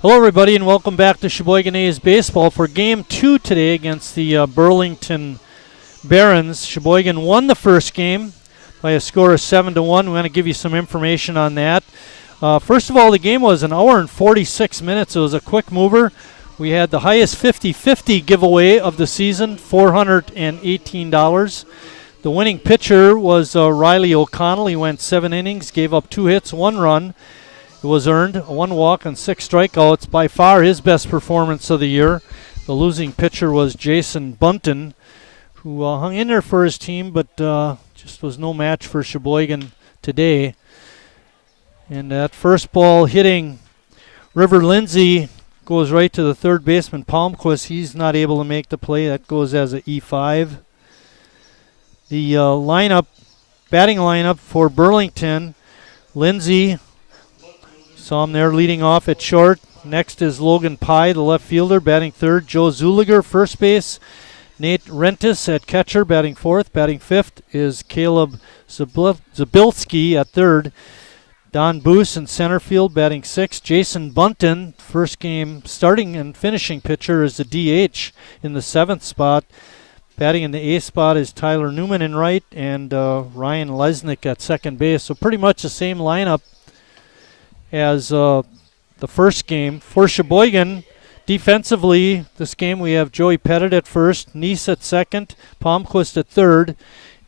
Hello, everybody, and welcome back to Sheboygan A's baseball for Game 2 today against the Burlington Barons. Sheboygan won the first game by a score of 7-1. We want to give you some information on that. First of all, the game was an hour and 46 minutes. It was a quick mover. We had the highest 50-50 giveaway of the season, $418. The winning pitcher was Riley O'Connell. He went 7 innings, gave up 2 hits, 1 run. It was earned, 1 walk and 6 strikeouts, by far his best performance of the year. The losing pitcher was Jason Bunton, who hung in there for his team, but just was no match for Sheboygan today. And that first ball hitting River Lindsay goes right to the third baseman, Palmquist. He's not able to make the play. That goes as an E5. The batting lineup for Burlington, Lindsay, saw him there leading off at short. Next is Logan Pye, the left fielder, batting third. Joe Zuliger, first base. Nate Rentis at catcher, batting fourth. Batting fifth is Caleb Zabilski at third. Don Boos in center field, batting sixth. Jason Bunton, first game starting and finishing pitcher, is the DH in the 7th spot. Batting in the 8th spot is Tyler Newman in right, and Ryan Lesnick at second base. So pretty much the same lineup as the first game. For Sheboygan, defensively, this game we have Joey Pettit at first, Neese at second, Palmquist at third,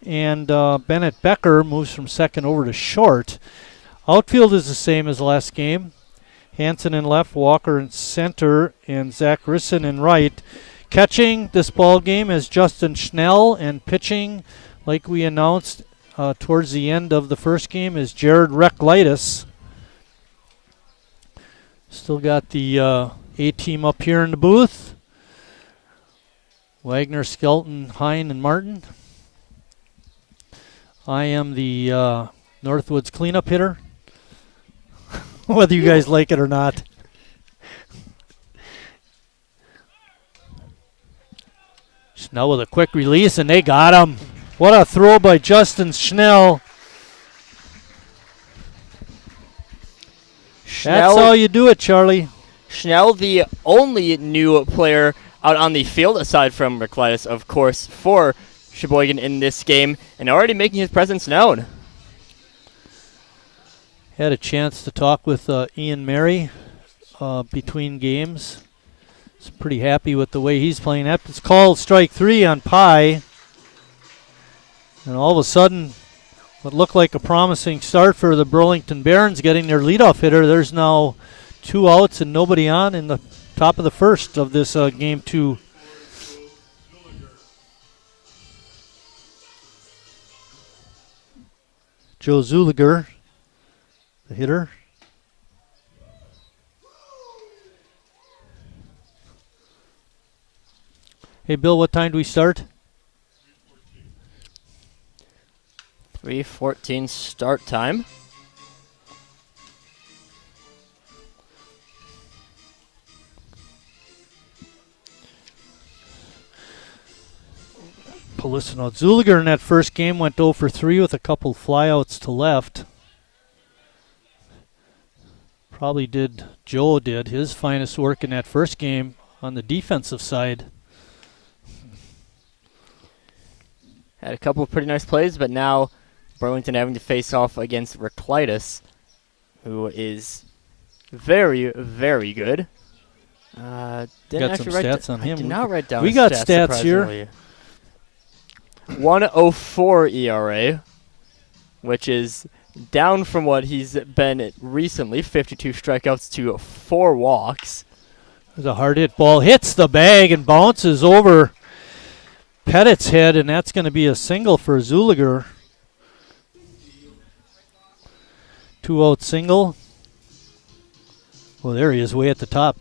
and Bennett Becker moves from second over to short. Outfield is the same as last game. Hanson in left, Walker in center, and Zach Risson in right. Catching this ball game is Justin Schnell, and pitching, like we announced towards the end of the first game, is Jared Reklitis. Still got the A-team up here in the booth. Wagner, Skelton, Hine, and Martin. I am the Northwoods cleanup hitter, whether you guys like it or not. Schnell with a quick release, and they got him. What a throw by Justin Schnell. That's how you do it, Charlie. Schnell, the only new player out on the field, aside from Reklitis, of course, for Sheboygan in this game, and already making his presence known. Had a chance to talk with Ian Mary between games. He's pretty happy with the way he's playing. It's called strike 3 on Pye. And all of a sudden, what looked like a promising start for the Burlington Barons getting their leadoff hitter. There's now 2 outs and nobody on in the top of the first of this game 2. Joe Zuliger, the hitter. Hey, Bill, what time do we start? 3:14 start time. Listen, Zuliger in that first game went 0 for 3 with a couple flyouts to left. Joe did his finest work in that first game on the defensive side. Had a couple of pretty nice plays, but now Burlington having to face off against Reklitis, who is very, very good. Got some stats on him. I did not write down we got stats here. 1.04 ERA, which is down from what he's been recently, 52 strikeouts to 4 walks. There's a hard hit ball. Hits the bag and bounces over Pettit's head, and that's going to be a single for Zuliger. 2-out single. Well, there he is, way at the top.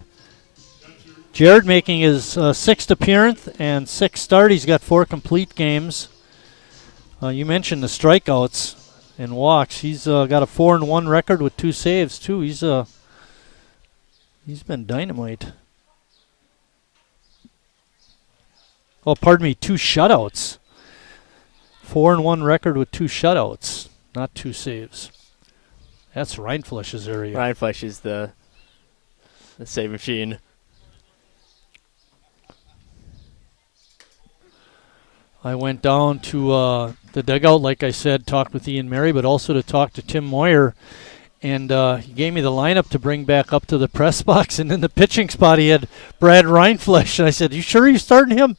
Jared making his 6th appearance and 6th start. He's got 4 complete games. You mentioned the strikeouts and walks. He's got a 4-1 record with 2 saves too. He's been dynamite. Oh, pardon me, 2 shutouts. 4-1 record with 2 shutouts, not 2 saves. That's Rhineflesh's area. Rhineflesh is the the save machine. I went down to the dugout, like I said, talked with Ian Mary, but also to talk to Tim Moyer. And he gave me the lineup to bring back up to the press box. And in the pitching spot, he had Brad Reinflesch. And I said, "You sure you're starting him?"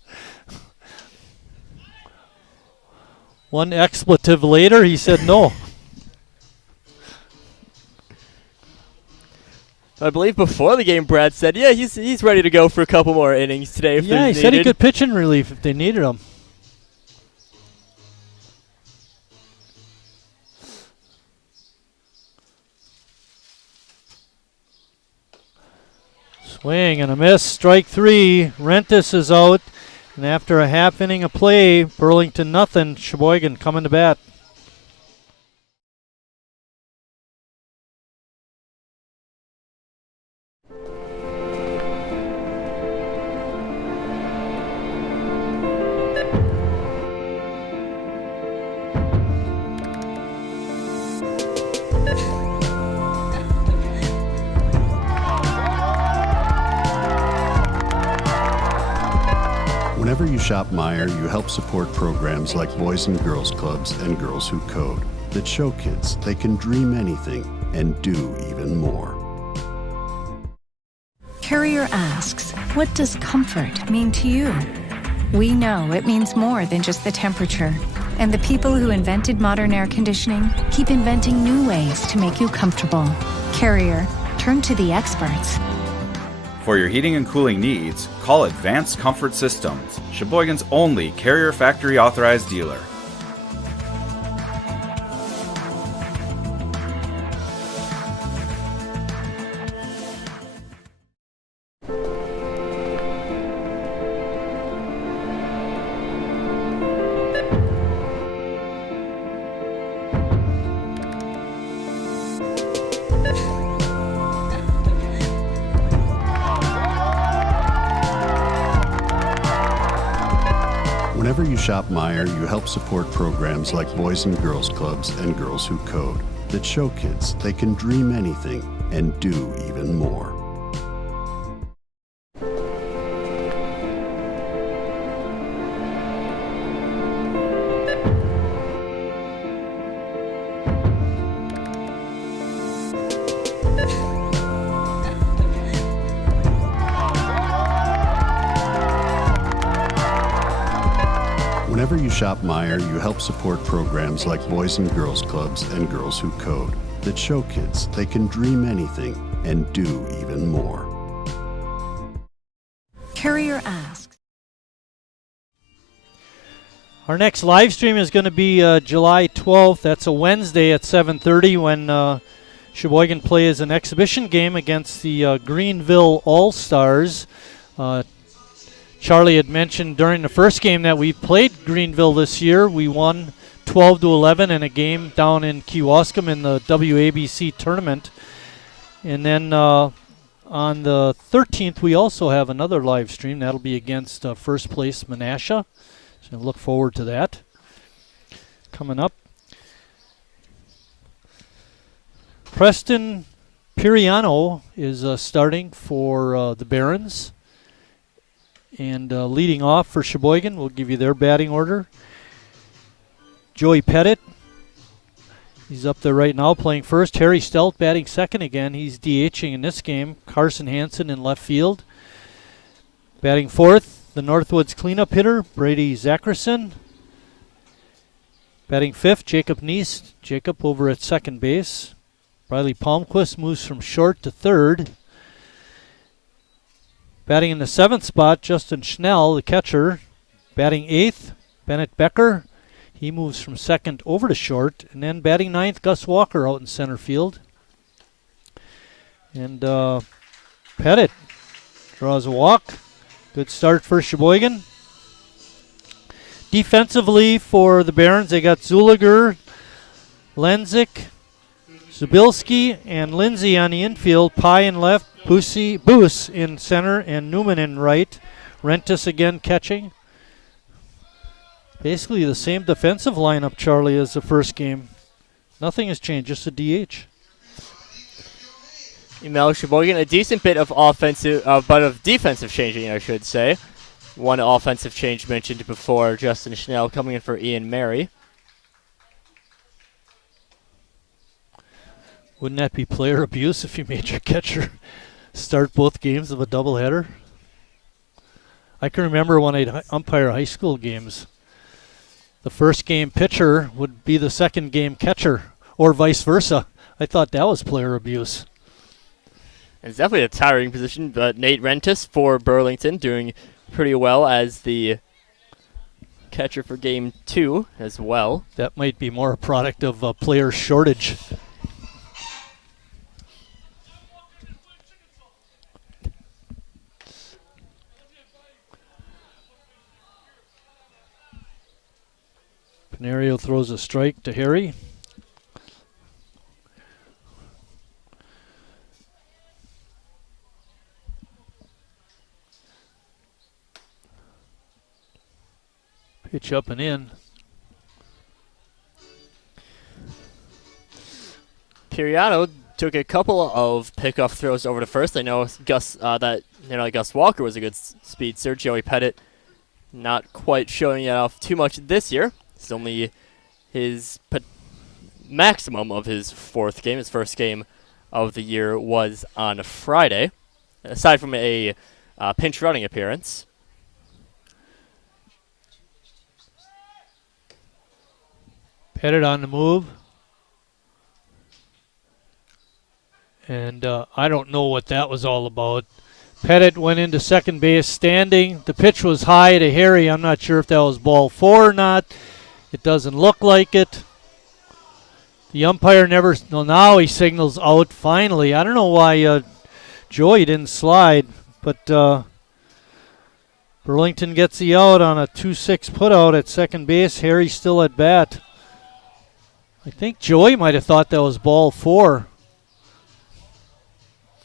One expletive later, he said no. I believe before the game, Brad said, "Yeah, he's ready to go for a couple more innings today if Yeah, he there's said he needed." could pitch in relief if they needed him. Swing and a miss. Strike 3. Rentis is out. And after a half inning of play, Burlington nothing. Sheboygan coming to bat. Whenever you shop Meijer, you help support programs like Boys and Girls Clubs and Girls Who Code that show kids they can dream anything and do even more. Carrier asks, what does comfort mean to you? We know it means more than just the temperature. And the people who invented modern air conditioning keep inventing new ways to make you comfortable. Carrier, turn to the experts. For your heating and cooling needs, call Advanced Comfort Systems, Sheboygan's only Carrier factory authorized dealer. Whenever you shop Meijer, you help support programs like Boys and Girls Clubs and Girls Who Code that show kids they can dream anything and do even more. Whenever you shop Meijer, you help support programs like Boys and Girls Clubs and Girls Who Code that show kids they can dream anything and do even more. Carrier asks. Our next live stream is going to be July 12th. That's a Wednesday at 7:30 when Sheboygan plays an exhibition game against the Greenville All-Stars. Charlie had mentioned during the first game that we played Greenville this year. We won 12-11 in a game down in Kewaskum in the WABC tournament. And then on the 13th, we also have another live stream. That'll be against first place Menasha. So look forward to that coming up. Preston Piriano is starting for the Barons. And leading off for Sheboygan, we'll give you their batting order. Joey Pettit, he's up there right now playing first. Harry Stelt batting second again. He's DHing in this game. Carson Hansen in left field. Batting fourth, the Northwoods cleanup hitter, Brady Zackerson. Batting fifth, Jacob Neese. Jacob over at second base. Riley Palmquist moves from short to third. Batting in the seventh spot, Justin Schnell, the catcher. Batting eighth, Bennett Becker. He moves from second over to short. And then batting ninth, Gus Walker out in center field. And Pettit draws a walk. Good start for Sheboygan. Defensively for the Barons, they got Zuliger, Lenzik, Zubilski, and Lindsay on the infield. Pye in left, Boos in center, and Newman in right. Rentis again catching. Basically the same defensive lineup, Charlie, as the first game. Nothing has changed, just a DH. Email Sheboygan, a decent bit of offensive, but of defensive changing, I should say. One offensive change mentioned before, Justin Schnell coming in for Ian Mary. Wouldn't that be player abuse if you made your catcher start both games of a doubleheader? I can remember when I'd umpire high school games, the first game pitcher would be the second game catcher, or vice versa. I thought that was player abuse. It's definitely a tiring position, but Nate Rentis for Burlington doing pretty well as the catcher for game 2 as well. That might be more a product of a player shortage. Canario throws a strike to Harry. Pitch up and in. Piriano took a couple of pickoff throws over to first. I know Gus Walker was a good speed search. Joey Pettit not quite showing it off too much this year. It's only his maximum of his fourth game. His first game of the year was on Friday, aside from a pinch running appearance. Pettit on the move. And I don't know what that was all about. Pettit went into second base standing. The pitch was high to Harry. I'm not sure if that was ball 4 or not. It doesn't look like it. The umpire never... Well, now he signals out finally. I don't know why Joey didn't slide, but Burlington gets the out on a 2-6 putout at second base. Harry's still at bat. I think Joey might have thought that was ball 4. I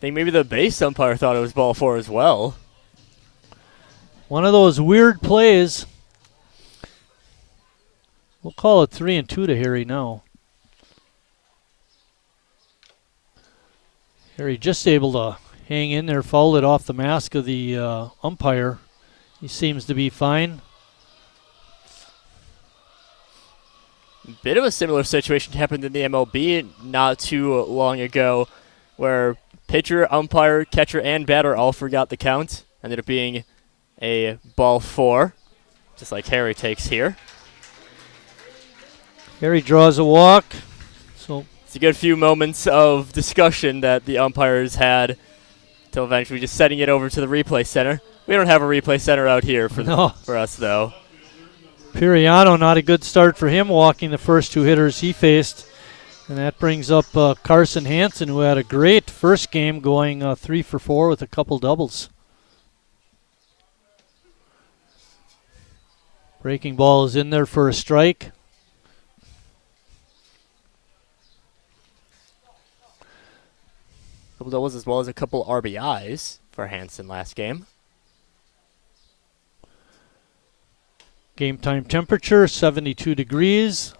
think maybe the base umpire thought it was ball 4 as well. One of those weird plays. We'll call it 3-2 to Harry now. Harry just able to hang in there, fouled it off the mask of the umpire. He seems to be fine. Bit of a similar situation happened in the MLB not too long ago, where pitcher, umpire, catcher, and batter all forgot the count. Ended up being a ball 4, just like Harry takes here. Harry draws a walk. So it's a good few moments of discussion that the umpires had until eventually just sending it over to the replay center. We don't have a replay center out here for us, though. Piriano, not a good start for him, walking the first 2 hitters he faced. And that brings up Carson Hansen, who had a great first game, going 3 for 4 with a couple doubles. Breaking ball is in there for a strike. Couple doubles as well as a couple RBIs for Hansen last game. Game time temperature, 72 degrees.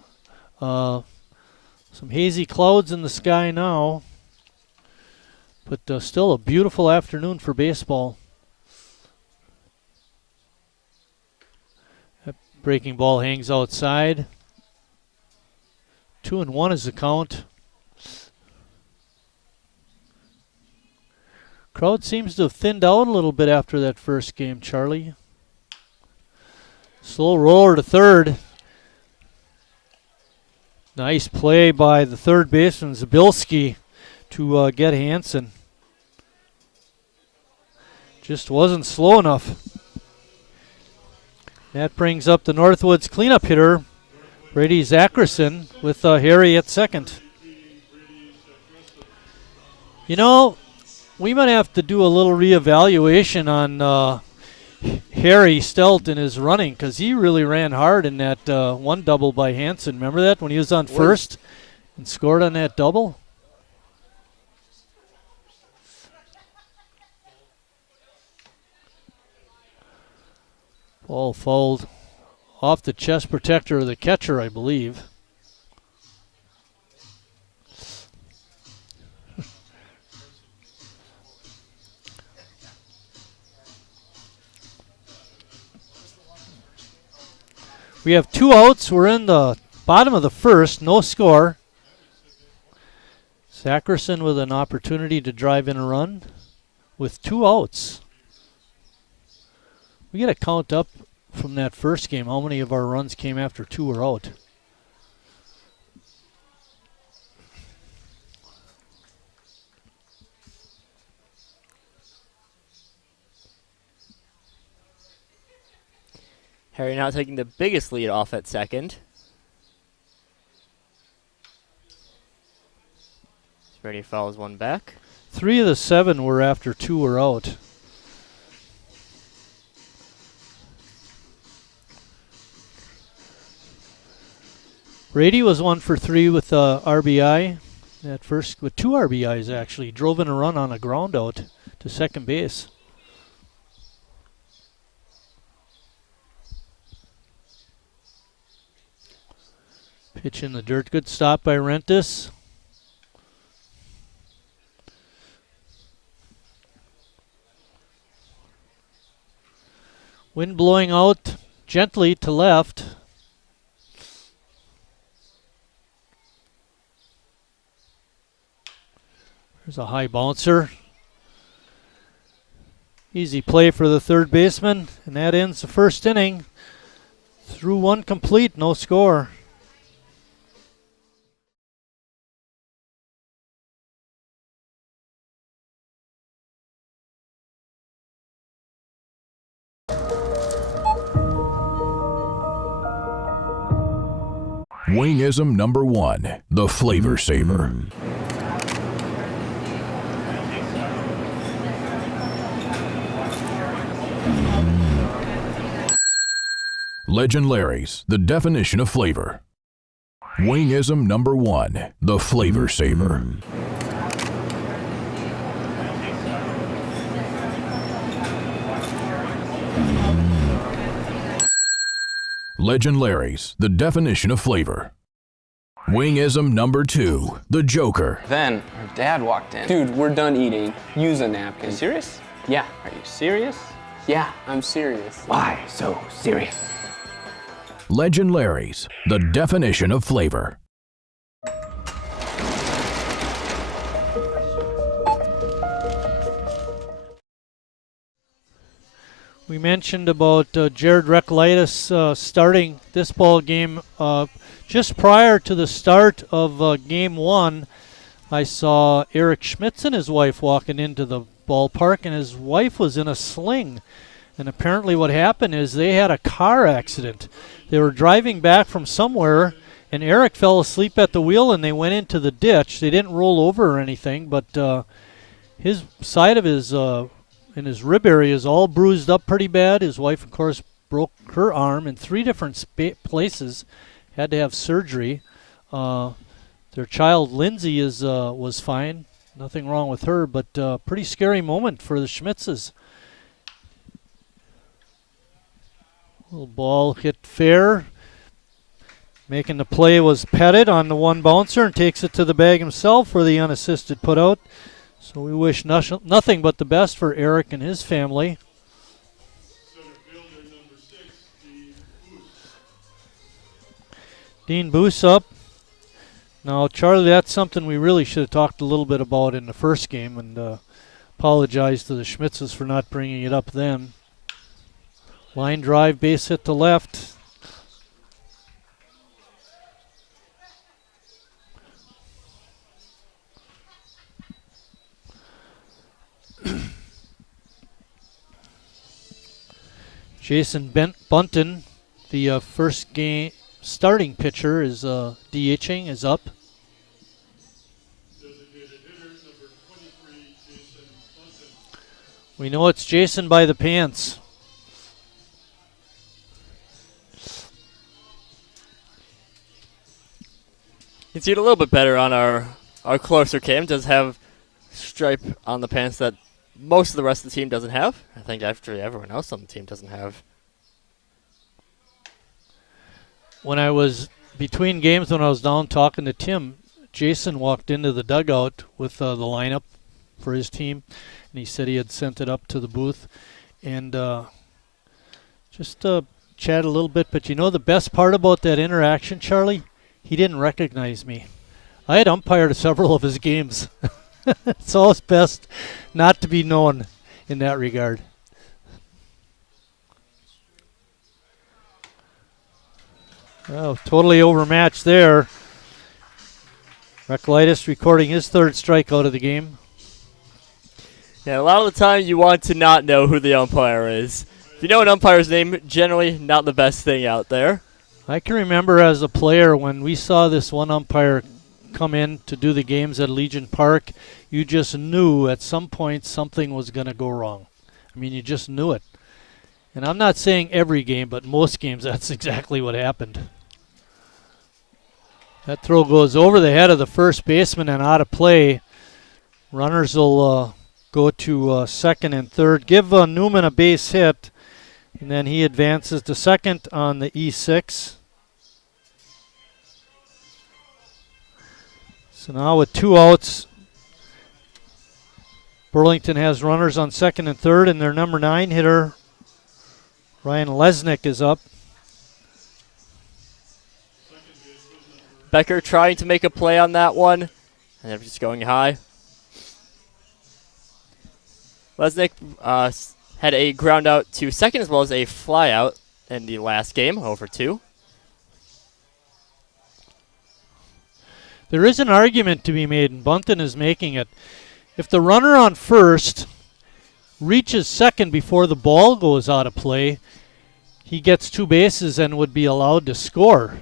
Some hazy clouds in the sky now. But still a beautiful afternoon for baseball. That breaking ball hangs outside. 2-1 is the count. Crowd seems to have thinned out a little bit after that first game, Charlie. Slow roller to third. Nice play by the third baseman, Zabilski, to get Hansen. Just wasn't slow enough. That brings up the Northwoods cleanup hitter, Brady Zackerson, with Harry at second. You know, we might have to do a little reevaluation on Harry Stelt in his running, because he really ran hard in that one double by Hansen. Remember that when he was on first and scored on that double? Ball fouled off the chest protector of the catcher, I believe. We have 2 outs. We're in the bottom of the first. No score. Sakerson with an opportunity to drive in a run with 2 outs. We got to count up from that first game how many of our runs came after 2 were out. Harry now taking the biggest lead off at second. Brady fouls one back. 3 of the 7 were after 2 were out. Brady was 1 for 3 with RBI. At first, with 2 RBIs actually. Drove in a run on a ground out to second base. Pitch in the dirt. Good stop by Rentis. Wind blowing out gently to left. There's a high bouncer. Easy play for the third baseman, and that ends the first inning. Through 1 complete, no score. Wingism number 1, the Flavor Saver. Legend Larry's, the definition of flavor. Wingism number 1, the Flavor Saver. Legend Larry's, the definition of flavor. Wingism number 2, the Joker. Then her dad walked in. Dude, we're done eating. Use a napkin. You serious? Yeah. Are you serious? Yeah, I'm serious. Why so serious? Legend Larry's, the definition of flavor. We mentioned about Jared Reklitis starting this ball game. Just prior to the start of Game 1, I saw Eric Schmitz and his wife walking into the ballpark, and his wife was in a sling. And apparently what happened is they had a car accident. They were driving back from somewhere, and Eric fell asleep at the wheel, and they went into the ditch. They didn't roll over or anything, but his side of his in his rib area is all bruised up pretty bad. His wife, of course, broke her arm in 3 different places, had to have surgery. Their child, Lindsay, was fine. Nothing wrong with her, but pretty scary moment for the Schmitzes. Little ball hit fair. Making the play was Pettit on the 1 bouncer and takes it to the bag himself for the unassisted putout. So we wish nothing but the best for Eric and his family. Dean Boos up. Now, Charlie, that's something we really should have talked a little bit about in the first game, and apologize to the Schmitzes for not bringing it up then. Line drive, base hit to left. Jason Bunton, the first game starting pitcher, is DHing, is up. We know it's Jason by the pants. You can see it a little bit better on our closer cam. Does have stripe on the pants that most of the rest of the team doesn't have. I think actually everyone else on the team doesn't have. When I was between games, when I was down talking to Tim, Jason walked into the dugout with the lineup for his team, and he said he had sent it up to the booth. And just chat a little bit, but you know the best part about that interaction, Charlie? He didn't recognize me. I had umpired several of his games. It's always best not to be known in that regard. Oh, totally overmatched there. Reklitis recording his third strikeout of the game. Yeah, a lot of the time you want to not know who the umpire is. If you know an umpire's name, generally not the best thing out there. I can remember as a player when we saw this one umpire come in to do the games at Legion Park, you just knew at some point something was going to go wrong. I mean, you just knew it. And I'm not saying every game, but most games that's exactly what happened. That throw goes over the head of the first baseman and out of play. Runners will go to second and third. Give Newman a base hit, and then he advances to second on the E6. So now with 2 outs, Burlington has runners on second and third, and their number 9 hitter, Ryan Lesnick, is up. Becker trying to make a play on that one, and they're just going high. Lesnick had a ground out to second as well as a fly out in the last game, over 2. There is an argument to be made, and Bunton is making it. If the runner on first reaches second before the ball goes out of play, he gets 2 bases and would be allowed to score.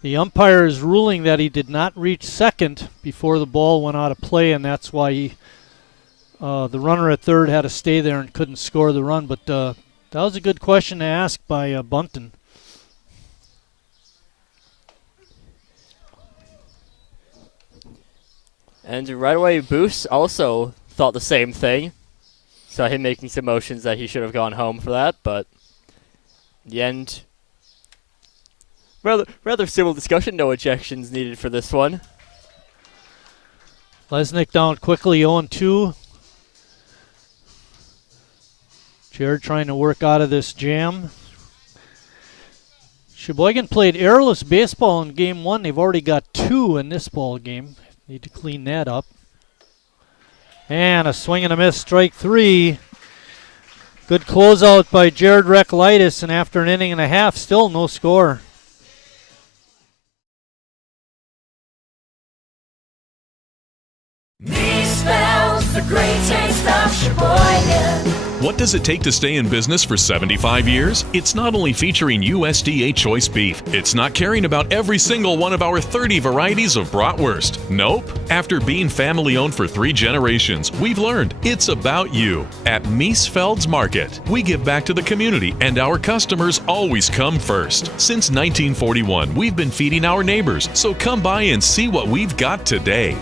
The umpire is ruling that he did not reach second before the ball went out of play, and that's why the runner at third had to stay there and couldn't score the run. But that was a good question to ask by Bunton. And right away, Boos also thought the same thing. Saw him making some motions that he should have gone home for that, but in the end, rather civil discussion. No ejections needed for this one. Lesnick down quickly, 0-2. Jared trying to work out of this jam. Sheboygan played airless baseball in game 1. They've already got 2 in this ball game. Need to clean that up. And a swing and a miss, strike 3. Good closeout by Jared Reklitis, and after an inning and a half, still no score. Me spells the great taste of Sheboygan. What does it take to stay in business for 75 years? It's not only featuring USDA choice beef, it's not caring about every single one of our 30 varieties of bratwurst. Nope. After being family owned for 3 generations, we've learned it's about you. At Miesfeld's Market, we give back to the community and our customers always come first. Since 1941, we've been feeding our neighbors, so come by and see what we've got today.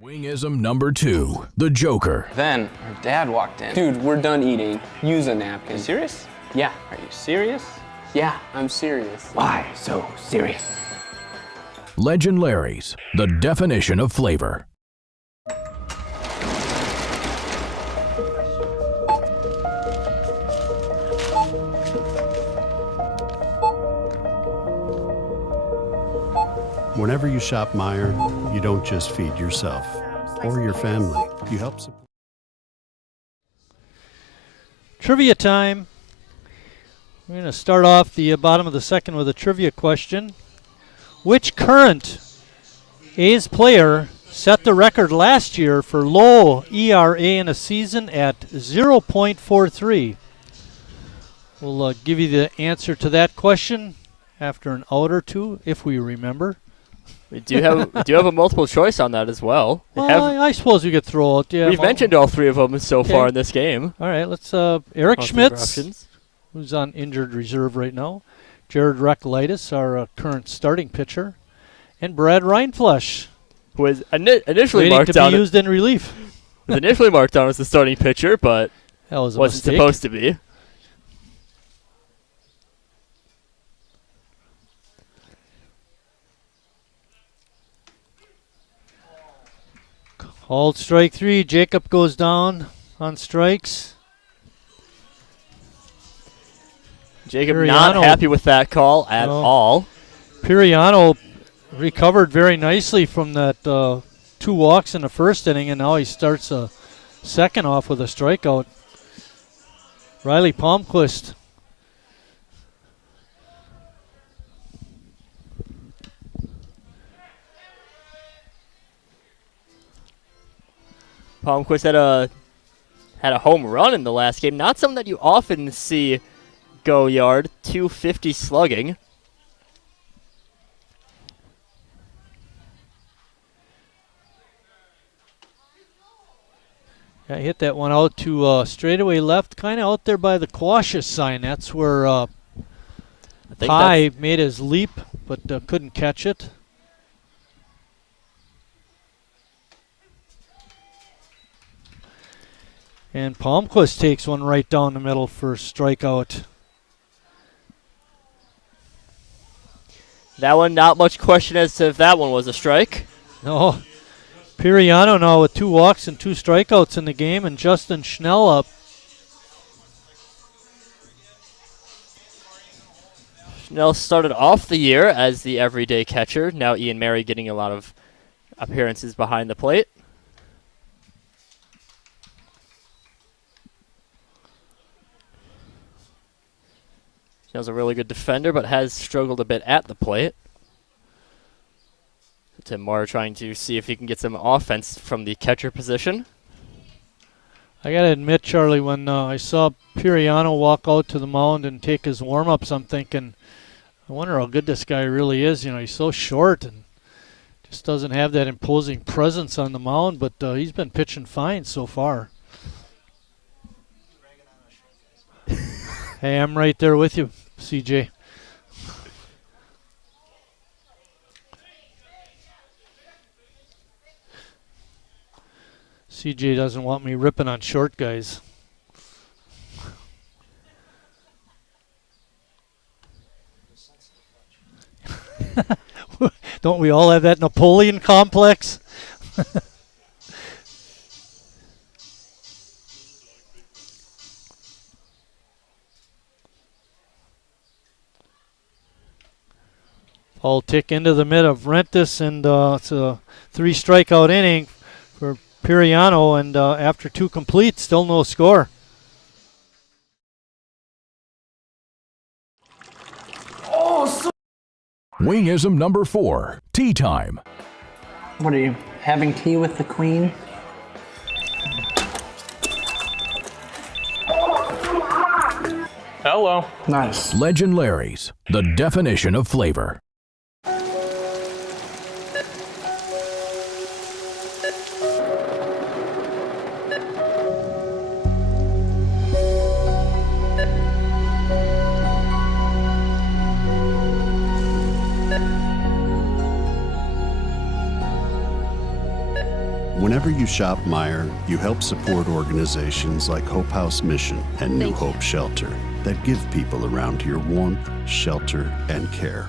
Wingism number 2, the Joker. Then her dad walked in. Dude, we're done eating. Use a napkin. Are you serious? Yeah. Are you serious? Yeah, I'm serious. Why so serious? Legend Larry's, the definition of flavor. Whenever you shop Meijer, you don't just feed yourself or your family. You help support. Trivia time. We're going to start off the bottom of the second with a trivia question. Which current A's player set the record last year for low ERA in a season at 0.43? We'll give you the answer to that question after an out or two, if we remember. We do have a multiple choice on that as well. Well, I suppose we could throw out. Yeah, we've mentioned all 3 of them so far in this game. All right, let's Eric Schmitz, who's on injured reserve right now. Jared Reklitis, our current starting pitcher, and Brad Reinflesch, who was initially waiting marked to down be used in relief. Was initially marked down as the starting pitcher, but that was wasn't supposed to be. Called strike 3. Jacob goes down on strikes. Jacob Piriano, not happy with that call at all. Piriano recovered very nicely from that 2 walks in the first inning, and now he starts a second off with a strikeout. Riley Palmquist. Palmquist had a home run in the last game. Not something that you often see go yard. 250 slugging. I hit that one out to straightaway left, kind of out there by the cautious sign. That's where Pye made his leap, but couldn't catch it. And Palmquist takes one right down the middle for strikeout. That one, not much question as to if that one was a strike. No. Piriano now with 2 walks and 2 strikeouts in the game, and Justin Schnell up. Schnell started off the year as the everyday catcher. Now Ian Mary getting a lot of appearances behind the plate. Schnell's a really good defender, but has struggled a bit at the plate. Tim Moore trying to see if he can get some offense from the catcher position. I got to admit, Charlie, when I saw Piriano walk out to the mound and take his warm-ups, I'm thinking, I wonder how good this guy really is. You know, he's so short and just doesn't have that imposing presence on the mound, but he's been pitching fine so far. Hey, I'm right there with you, CJ. CJ doesn't want me ripping on short guys. Don't we all have that Napoleon complex? I'll tick into the mid of Rentis, and it's a 3 strikeout inning for Piriano, and after 2 complete, still no score. Wingism number 4, tea time. What are you, having tea with the queen? Hello. Nice. Legend Larry's, the definition of flavor. Whenever you shop Meijer, you help support organizations like Hope House Mission and New Hope Shelter that give people around here warmth, shelter, and care.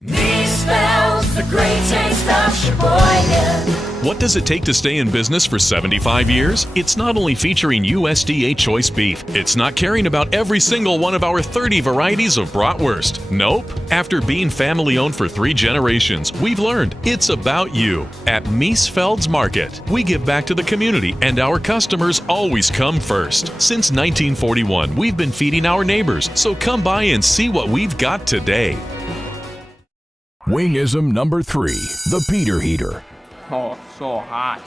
Me spells the great taste of Sheboygan. What does it take to stay in business for 75 years? It's not only featuring USDA choice beef. It's not caring about every single one of our 30 varieties of bratwurst. Nope. After being family-owned for 3 generations, we've learned it's about you. At Miesfeld's Market, we give back to the community, and our customers always come first. Since 1941, we've been feeding our neighbors, so come by and see what we've got today. Wingism number 3, the Peter Heater. Oh, so hot.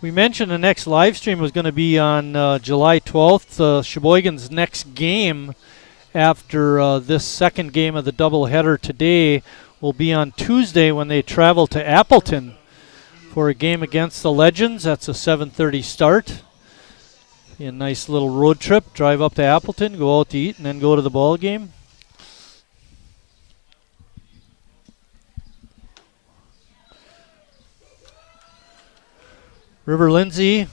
We mentioned the next live stream was going to be on July 12th. Sheboygan's next game after this second game of the doubleheader today will be on Tuesday when they travel to Appleton for a game against the Legends. That's a 7:30 start. Be a nice little road trip. Drive up to Appleton, go out to eat, and then go to the ball game. River Lindsay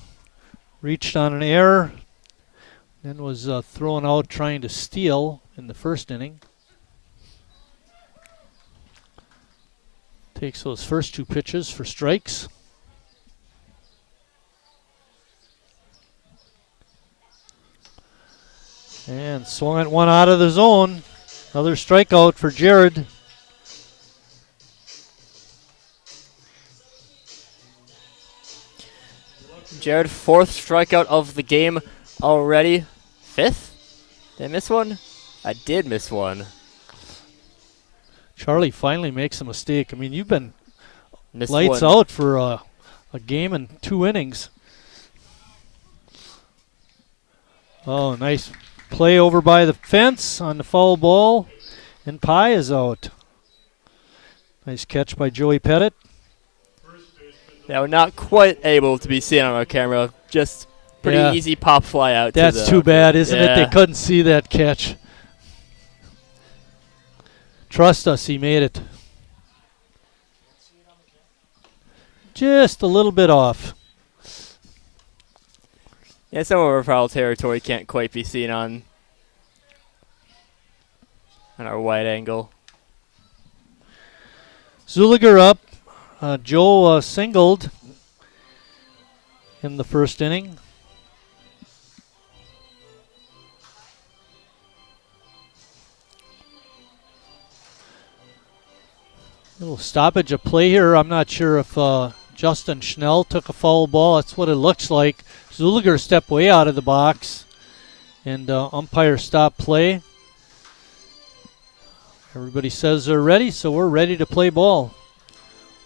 reached on an error, then was thrown out trying to steal in the first inning. Takes those first 2 pitches for strikes. And swung at one out of the zone. Another strikeout for Jared. Jared, 4th strikeout of the game already. 5th? Did I miss one? I did miss one. Charlie finally makes a mistake. I mean, you've been Missed lights one. out for a game and 2 innings. Oh, nice play over by the fence on the foul ball. And Pye is out. Nice catch by Joey Pettit. Now, we're not quite able to be seen on our camera. Just pretty easy pop fly out. That's too bad, isn't it? They couldn't see that catch. Trust us, he made it. Just a little bit off. Yeah, some of our foul territory can't quite be seen on our wide angle. Zuliger up. Joe singled in the first inning. Little stoppage of play here. I'm not sure if Justin Schnell took a foul ball. That's what it looks like. Zuliger stepped way out of the box, and umpire stopped play. Everybody says they're ready, so we're ready to play ball.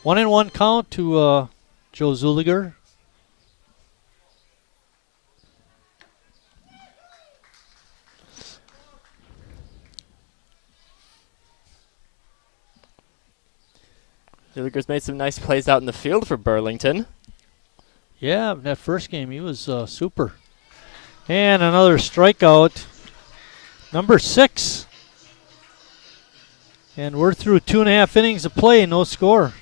1-1 count to Joe Zuliger. Zuliger's made some nice plays out in the field for Burlington. Yeah, that first game he was super. And another strikeout. Number 6. And we're through 2.5 innings of play, no score.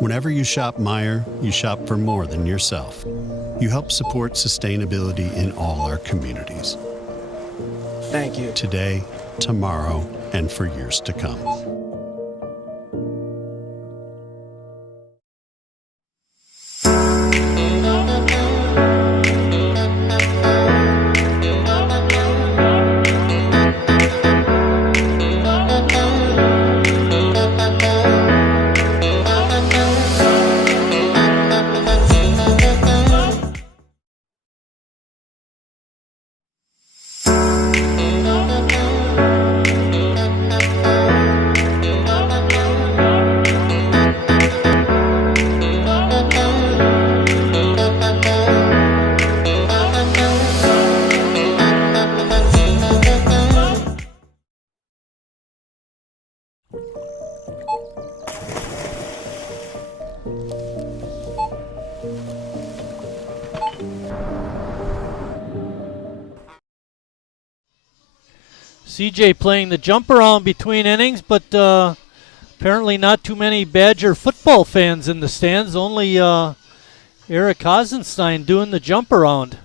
Whenever you shop Meijer, you shop for more than yourself. You help support sustainability in all our communities. Thank you. Today, tomorrow, and for years to come. CJ playing the jump around between innings, but apparently not too many Badger football fans in the stands. Only Eric Hasenstein doing the jump around.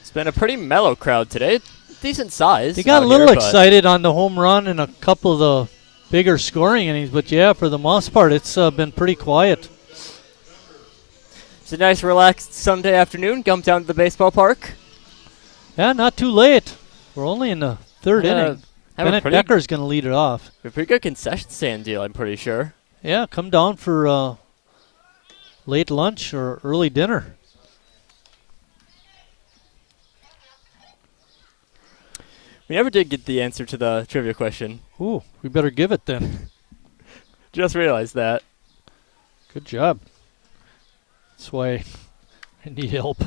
It's been a pretty mellow crowd today. Decent size. They got a little here, excited on the home run and a couple of the bigger scoring innings, but yeah, for the most part, it's been pretty quiet. It's a nice, relaxed Sunday afternoon. Come down to the baseball park. Yeah, not too late. We're only in the third inning. Bennett Decker's going to lead it off. A pretty good concession stand deal, I'm pretty sure. Yeah, come down for late lunch or early dinner. We never did get the answer to the trivia question. Ooh, we better give it then. Just realized that. Good job. That's why I need help.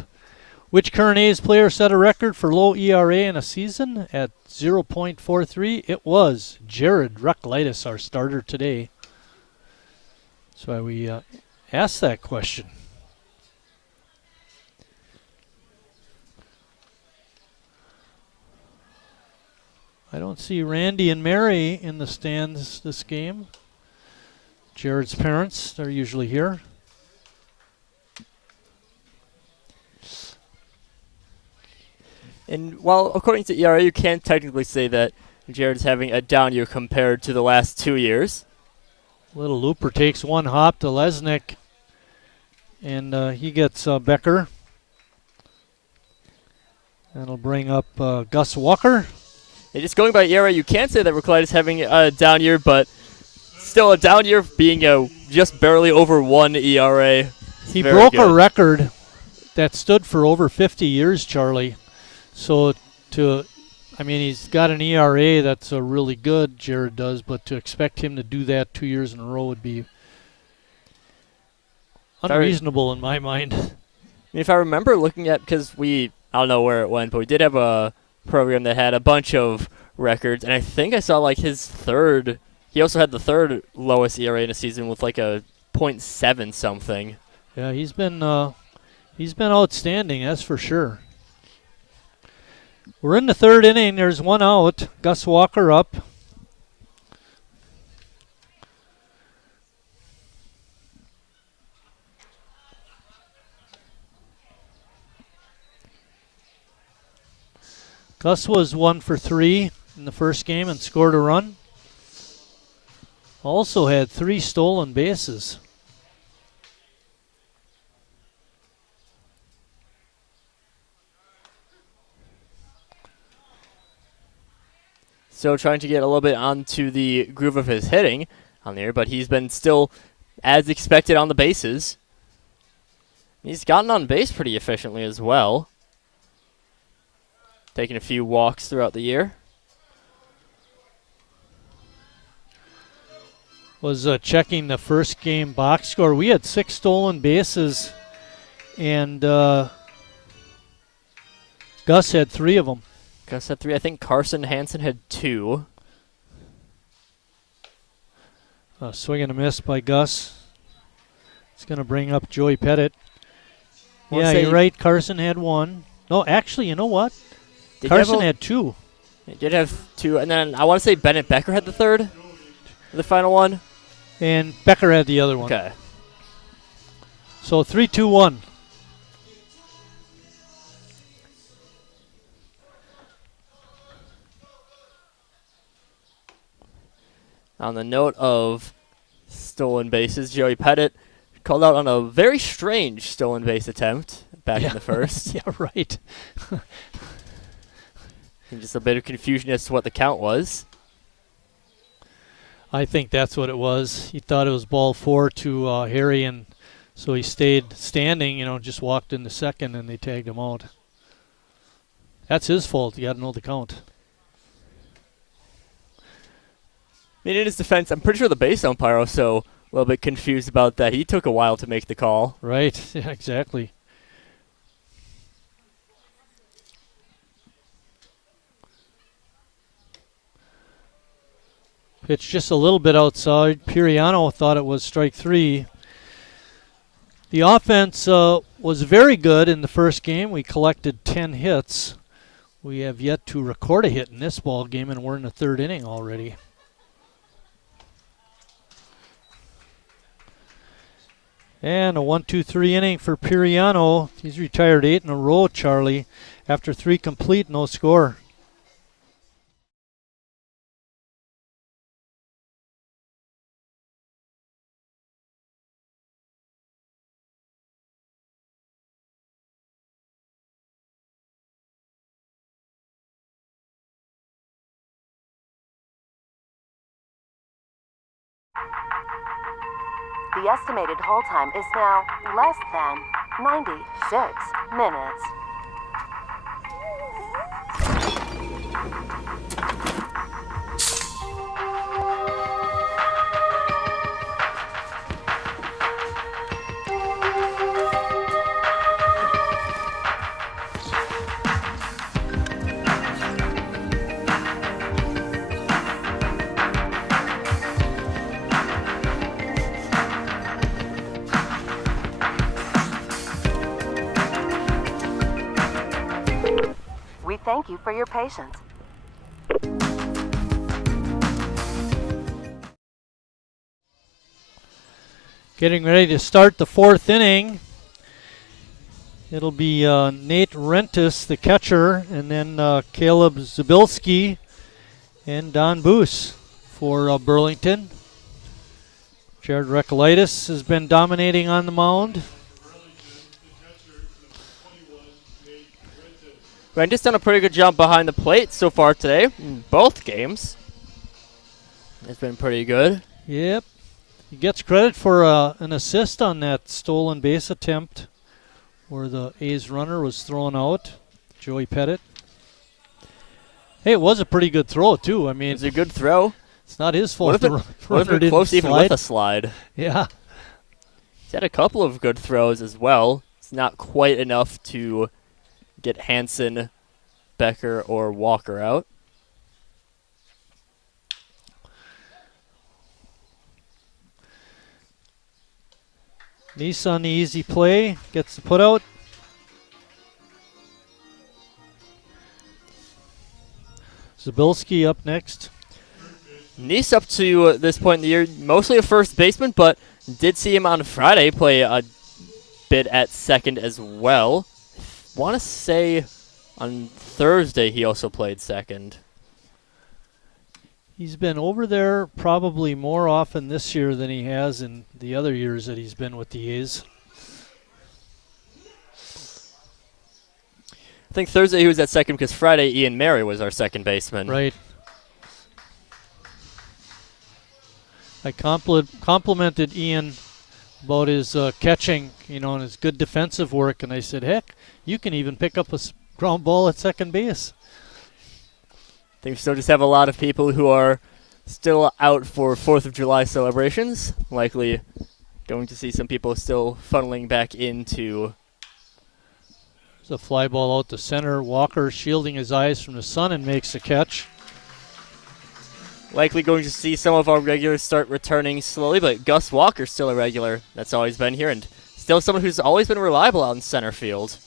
Which current A's player set a record for low ERA in a season at 0.43? It was Jared Rucklitis, our starter today. That's why we asked that question. I don't see Randy and Mary in the stands this game. Jared's parents, they're usually here. And while according to ERA, you can't technically say that Jared's having a down year compared to the last 2 years. Little looper takes one hop to Lesnick, and he gets Becker. That'll bring up Gus Walker. And just going by ERA, you can't say that Reclite is having a down year, but still a down year being just barely over 1 ERA. He broke a record that stood for over 50 years, Charlie. So he's got an ERA that's really good, Jared does, but to expect him to do that 2 years in a row would be unreasonable in my mind. If I remember looking at, because I don't know where it went, but we did have a program that had a bunch of records, and I think I saw like his third. He also had the third lowest ERA in a season with like a .7 something. Yeah, he's been outstanding, that's for sure. We're in the third inning. There's one out. Gus Walker up. Gus was 1 for 3 in the first game and scored a run. Also had 3 stolen bases. Still trying to get a little bit onto the groove of his hitting on there, but he's been still as expected on the bases. He's gotten on base pretty efficiently as well. Taking a few walks throughout the year. Was checking the first game box score. We had 6 stolen bases, and Gus had 3 of them. Gus had 3. I think Carson Hansen had 2. Swing and a miss by Gus. It's going to bring up Joey Pettit. Yeah, you're right. Carson had 1. No, actually, you know what? Carson had 2. He did have 2. And then I want to say Bennett Becker had the third. The final one. And Becker had the other one. Okay. So 3-2-1. On the note of stolen bases, Joey Pettit called out on a very strange stolen base attempt back in the first. Yeah, right. And just a bit of confusion as to what the count was. I think that's what it was. He thought it was ball 4 to Harry, and so he stayed standing, just walked in the second, and they tagged him out. That's his fault. You got to know the count. I mean, in his defense, I'm pretty sure the base umpire also a little bit confused about that. He took a while to make the call. Right. Yeah, exactly. Pitch just a little bit outside. Piriano thought it was strike 3. The offense was very good in the first game. We collected 10 hits. We have yet to record a hit in this ball game, and we're in the third inning already. And a 1-2-3 inning for Piriano. He's retired 8 in a row, Charlie, after 3 complete, no score. The estimated hold time is now less than 96 minutes. Thank you for your patience. Getting ready to start the 4th inning. It'll be Nate Rentis, the catcher, and then Caleb Zabilski and Don Boos for Burlington. Jared Recolaitis has been dominating on the mound. Rentis done a pretty good job behind the plate so far today in both games. It's been pretty good. Yep. He gets credit for an assist on that stolen base attempt where the A's runner was thrown out, Joey Pettit. Hey, it was a pretty good throw, too. I mean, it's a good throw. It's not his fault. What if it close even with a slide? Yeah. He's had a couple of good throws as well. It's not quite enough to get Hansen, Becker, or Walker out. Nice on the easy play. Gets the put out. Zabilski up next. Nice up to this point in the year, mostly a first baseman, but did see him on Friday play a bit at second as well. Want to say on Thursday he also played second. He's been over there probably more often this year than he has in the other years that he's been with the A's. I think Thursday he was at second because Friday Ian Mary was our second baseman. Right. I complimented Ian about his catching, and his good defensive work, and I said, heck, you can even pick up a ground ball at second base. I think we still just have a lot of people who are still out for 4th of July celebrations. Likely going to see some people still funneling back into. There's a fly ball out to center. Walker shielding his eyes from the sun and makes the catch. Likely going to see some of our regulars start returning slowly, but Gus Walker's still a regular. That's always been here, and still someone who's always been reliable out in center field.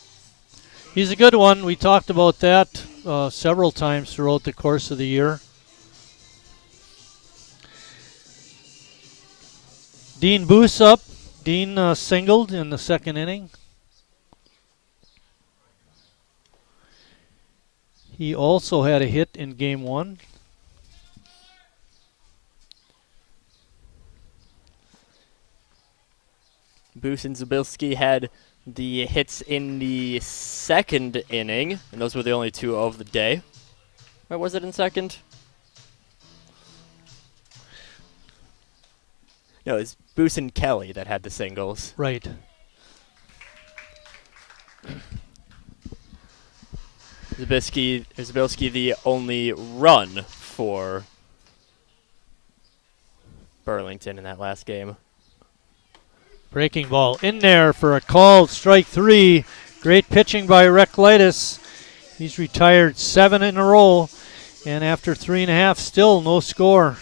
He's a good one. We talked about that several times throughout the course of the year. Dean Boos up. Dean singled in the 2nd inning. He also had a hit in Game 1. Boos and Zabilski had the hits in the 2nd inning, and those were the only 2 of the day. Or was it in 2nd? No, it's Boos and Kelly that had the singles. Right. Zabilski the only run for Burlington in that last game. Breaking ball in there for a called strike 3. Great pitching by Recolaitis. He's retired 7 in a row, and after 3.5, still no score.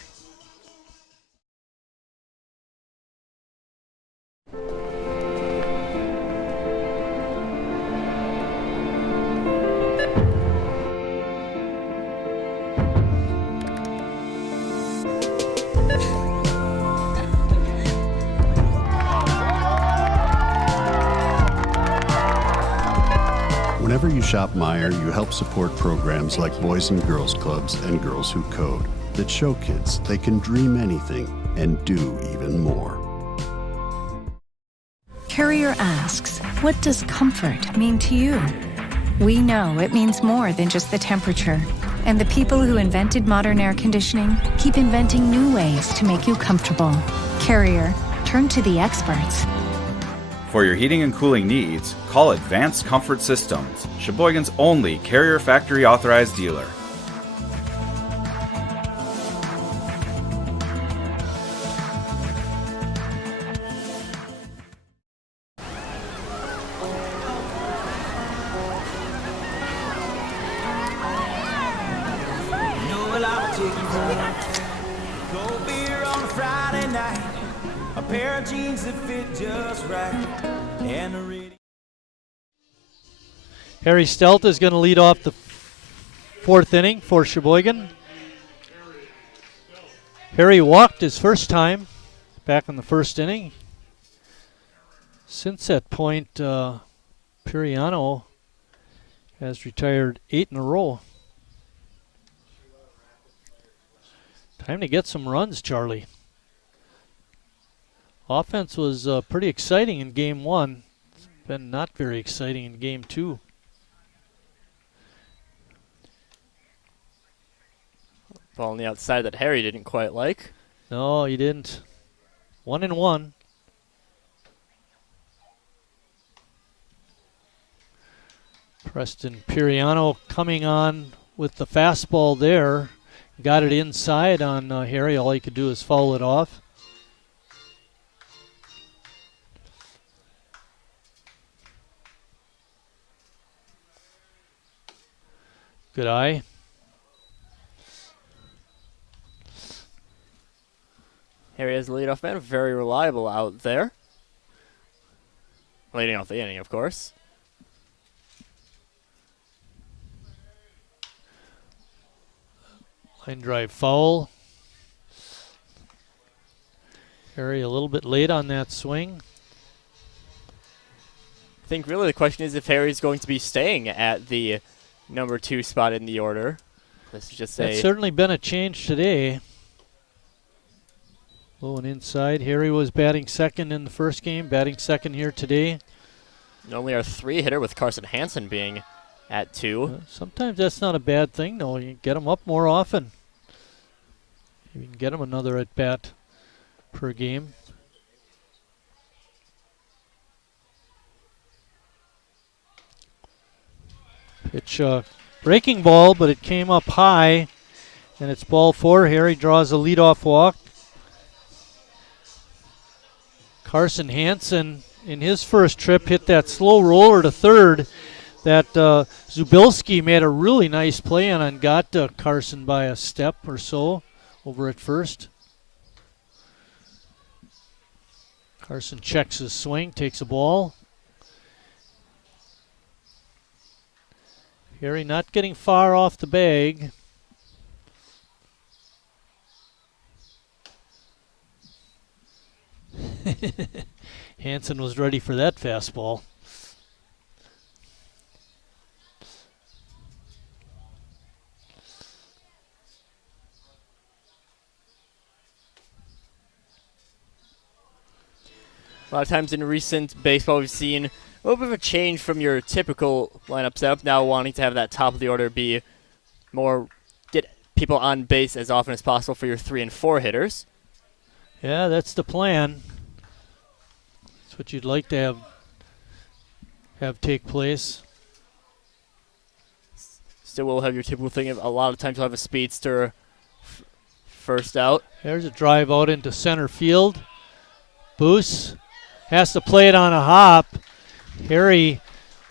Whenever you shop Meijer, you help support programs like Boys and Girls Clubs and Girls Who Code that show kids they can dream anything and do even more. Carrier asks, what does comfort mean to you? We know it means more than just the temperature. And the people who invented modern air conditioning keep inventing new ways to make you comfortable. Carrier, turn to the experts. For your heating and cooling needs, call Advanced Comfort Systems, Sheboygan's only Carrier Factory authorized dealer. Harry Stelta is going to lead off the 4th inning for Sheboygan. Harry walked his first time back in the 1st inning. Since that point, Piriano has retired 8 in a row. Time to get some runs, Charlie. Offense was pretty exciting in game 1. It's been not very exciting in game 2. Ball on the outside that Harry didn't quite like. No, he didn't. 1-1. Preston Piriano coming on with the fastball there. Got it inside on Harry. All he could do is foul it off. Good eye. Harry as the leadoff man, very reliable out there. Leading off the inning, of course. Line drive foul. Harry a little bit late on that swing. I think really the question is if Harry's going to be staying at the number 2 spot in the order. This is just That's certainly been a change today. Low and inside. Harry was batting second in the first game, batting second here today. Normally our 3-hitter with Carson Hansen being at 2. Sometimes that's not a bad thing, though. You get him up more often. You can get him another at bat per game. Pitch breaking ball, but it came up high, and it's ball 4. Harry draws a leadoff walk. Carson Hansen, in his first trip, hit that slow roller to third that Zubilski made a really nice play on and got Carson by a step or so over at first. Carson checks his swing, takes a ball. Harry not getting far off the bag. Hansen was ready for that fastball. A lot of times in recent baseball we've seen a little bit of a change from your typical lineup setup, now wanting to have that top of the order be more, get people on base as often as possible for your 3 and 4 hitters. Yeah, that's the plan. That's what you'd like to have take place. Still will have your typical thing of a lot of times you'll have a speedster first out. There's a drive out into center field. Boos has to play it on a hop. Harry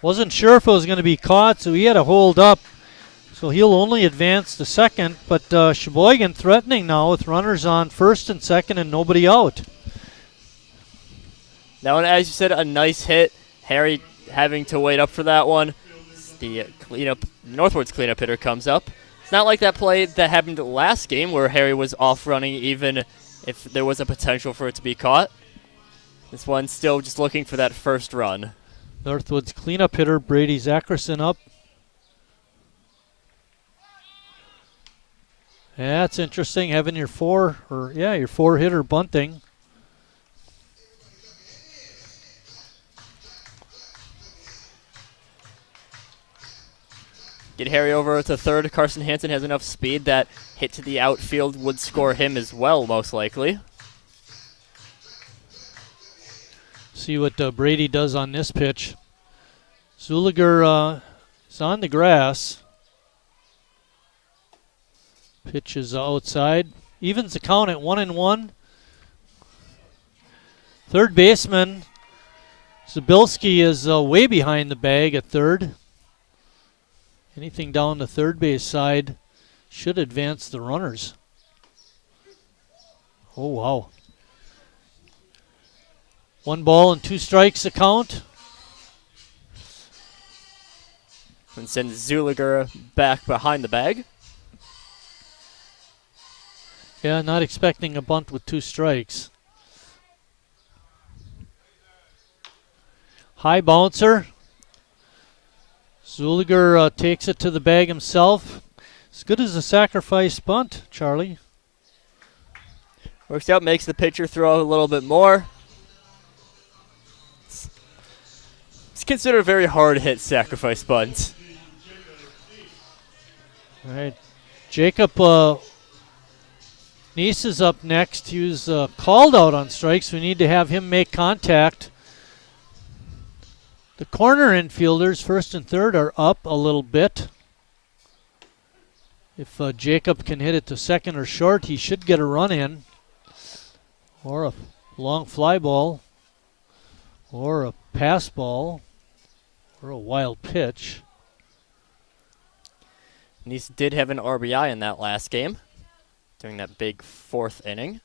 wasn't sure if it was going to be caught, so he had to hold up. So he'll only advance to second, but Sheboygan threatening now with runners on first and second and nobody out. That one, as you said, a nice hit. Harry having to wait up for that one. The cleanup, Northwood's cleanup hitter comes up. It's not like that play that happened last game where Harry was off running even if there was a potential for it to be caught. This one's still just looking for that first run. Northwood's cleanup hitter, Brady Zackerson, up. Yeah, it's interesting having your 4-hitter bunting. Get Harry over to third. Carson Hansen has enough speed that hit to the outfield would score him as well, most likely. See what Brady does on this pitch. Zuliger is on the grass. Pitch is outside. Evens the count at 1-1. Third baseman Zabilski is way behind the bag at third. Anything down the third base side should advance the runners. Oh, wow. 1 ball and 2 strikes the count. And sends Zuliger back behind the bag. Yeah, not expecting a bunt with 2 strikes. High bouncer. Zuliger takes it to the bag himself. As good as a sacrifice bunt, Charlie. Works out, makes the pitcher throw a little bit more. It's considered a very hard hit sacrifice bunt. All right. Jacob Neese is up next. He was called out on strikes. We need to have him make contact. The corner infielders, first and third, are up a little bit. If Jacob can hit it to second or short, he should get a run in. Or a long fly ball. Or a pass ball. Or a wild pitch. Neese did have an RBI in that last game, during that big fourth inning.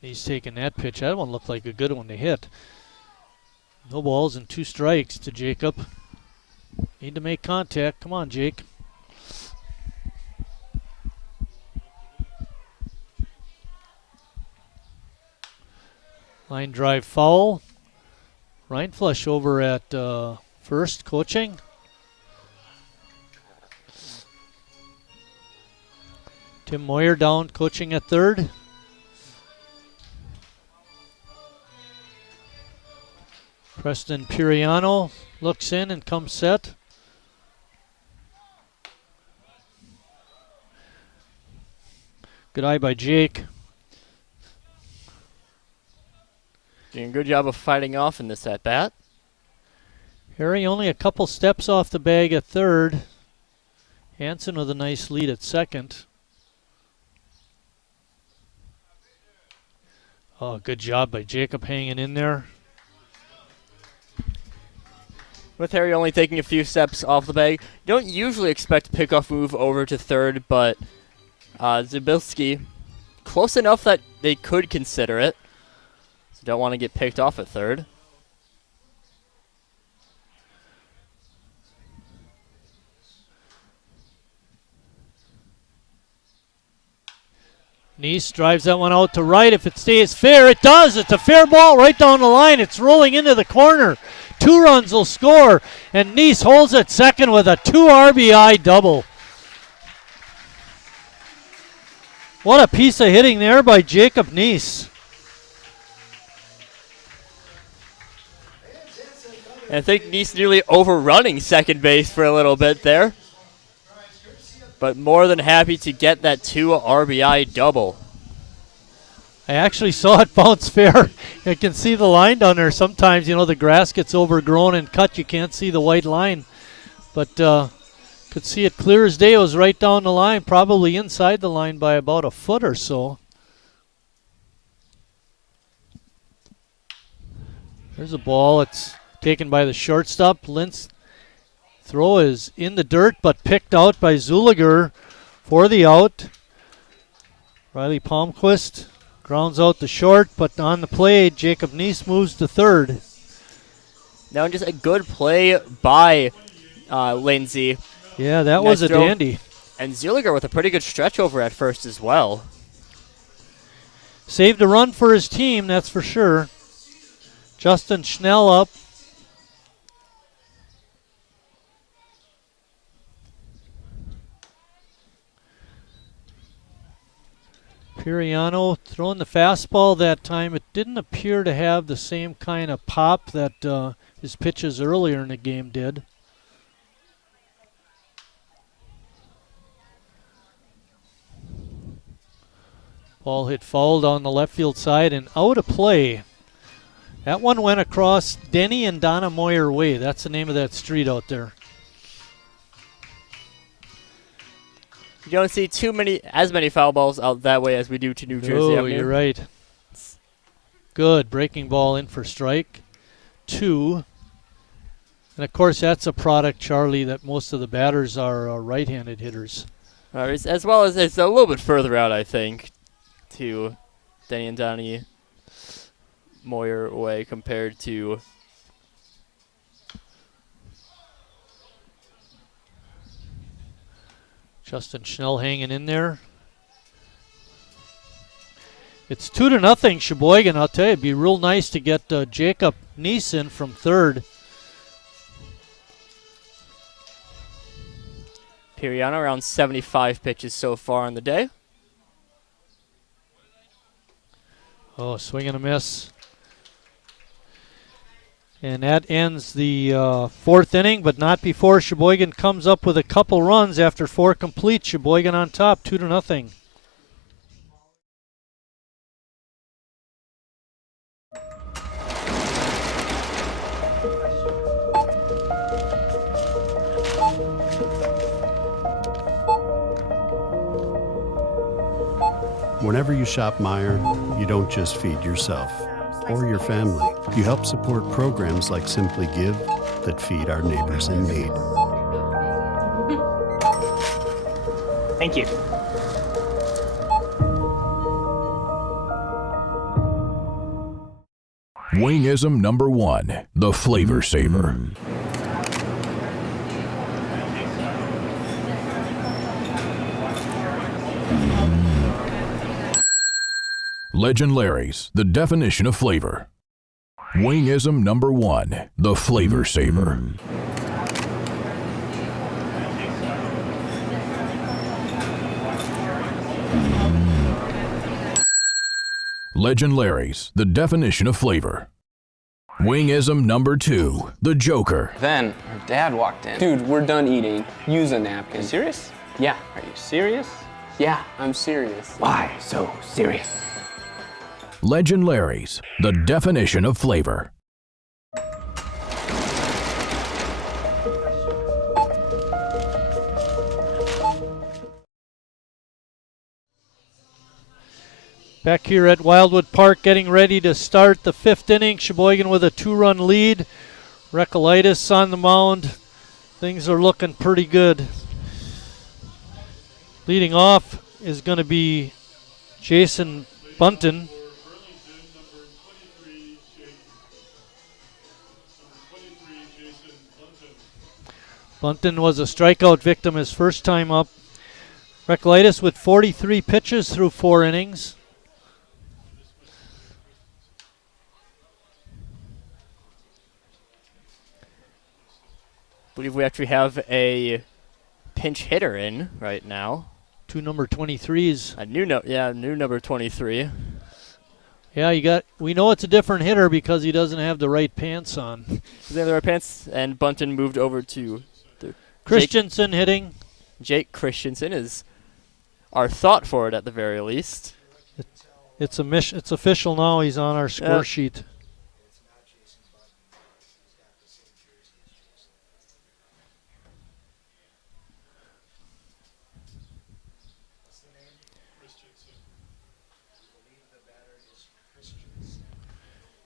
He's taking that pitch. That one looked like a good one to hit. No balls and 2 strikes to Jacob. Need to make contact. Come on, Jake. Line drive foul. Ryan Flush over at first coaching. Tim Moyer down coaching at third. Preston Puriano looks in and comes set. Good eye by Jake. Doing a good job of fighting off in this at-bat. Harry only a couple steps off the bag at third. Hanson with a nice lead at second. Oh, good job by Jacob hanging in there. With Harry only taking a few steps off the bag, you don't usually expect pickoff move over to third, but Zabilski, close enough that they could consider it. So don't want to get picked off at third. Neese drives that one out to right. If it stays fair, it does. It's a fair ball right down the line. It's rolling into the corner. 2 runs will score, and Neese holds at second with a 2 RBI double. What a piece of hitting there by Jacob Neese. And I think Neese nearly overrunning second base for a little bit there. But more than happy to get that 2 RBI double. I actually saw it bounce fair. You can see the line down there. Sometimes, you know, the grass gets overgrown and cut. You can't see the white line. But could see it clear as day. It was right down the line, probably inside the line by about a foot or so. There's a ball. It's taken by the shortstop. Lintz throw is in the dirt, but picked out by Zuliger for the out. Riley Palmquist grounds out the short, but on the play, Jacob Neese moves to third. Now just a good play by Lindsay. Yeah, that was a dandy. And Zuliger with a pretty good stretch over at first as well. Saved a run for his team, that's for sure. Justin Schnell up. Piriano throwing the fastball that time. It didn't appear to have the same kind of pop that his pitches earlier in the game did. Ball hit foul down the left field side and out of play. That one went across Denny and Donna Moyer Way. That's the name of that street out there. You don't see as many foul balls out that way as we do to New Jersey. Oh, you're right. Good. Breaking ball in for strike 2. And, of course, that's a product, Charlie, that most of the batters are right-handed hitters. As well as it's a little bit further out, I think, to Denny and Donnie Moyer Way compared to Justin Schnell hanging in there. It's 2-0 Sheboygan. I'll tell you, it'd be real nice to get Jacob Neese in from third. Piriano around 75 pitches so far on the day. Oh, swing and a miss. And that ends the fourth inning, but not before Sheboygan comes up with a couple runs after 4 complete. Sheboygan on top, 2-0. Whenever you shop Meijer, you don't just feed yourself or your family. You help support programs like Simply Give that feed our neighbors in need. Thank you. Wingism number 1, the Flavor Saver. Legend Larry's, the definition of flavor. Wingism number 1, the Flavor Saver. Legend Larry's, the definition of flavor. Wingism number 2, the Joker. Then her dad walked in. Dude, we're done eating. Use a napkin. You serious? Yeah. Are you serious? Yeah, I'm serious. Why so serious? Legend Larry's, the definition of flavor. Back here at Wildwood Park, getting ready to start the 5th inning. Sheboygan with a 2-run lead. Recolytis on the mound. Things are looking pretty good. Leading off is going to be Jason Bunton. Bunton was a strikeout victim his first time up. Recolytis with 43 pitches through 4 innings. I believe we actually have a pinch hitter in right now. 2 number 23s. A new number 23. Yeah, we know it's a different hitter because he doesn't have the right pants on. Doesn't have the right pants, and Bunton moved over to Christensen hitting. Jake Christensen is our thought for it at the very least. It's official now. He's on our score sheet.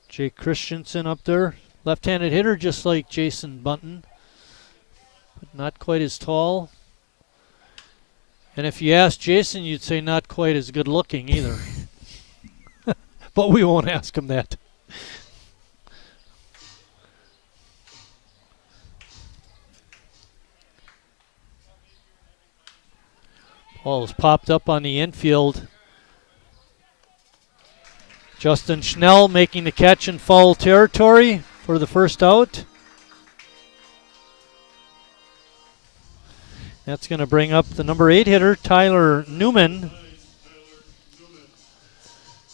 Jake Christensen up there. Left-handed hitter just like Jason Bunton, but not quite as tall. And if you ask Jason, you'd say not quite as good looking either. But we won't ask him that. Ball's popped up on the infield. Justin Schnell making the catch in foul territory for the first out. That's going to bring up the number 8 hitter, Tyler Newman.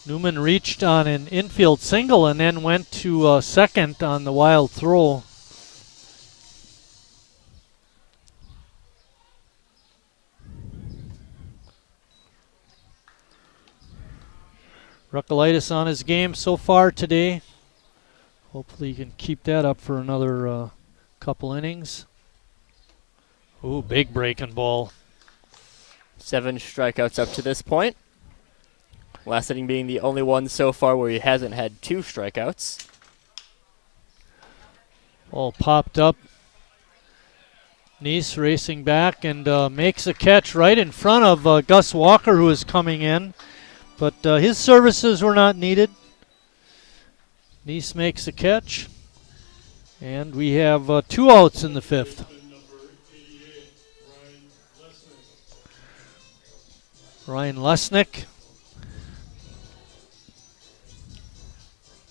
Newman reached on an infield single and then went to second on the wild throw. Recolytis on his game so far today. Hopefully he can keep that up for another couple innings. Ooh, big breaking ball. 7 strikeouts up to this point. Last inning being the only one so far where he hasn't had 2 strikeouts. Ball popped up. Neese racing back and makes a catch right in front of Gus Walker, who is coming in. But his services were not needed. Neese makes a catch. And we have 2 outs in the 5th. Ryan Lesnick.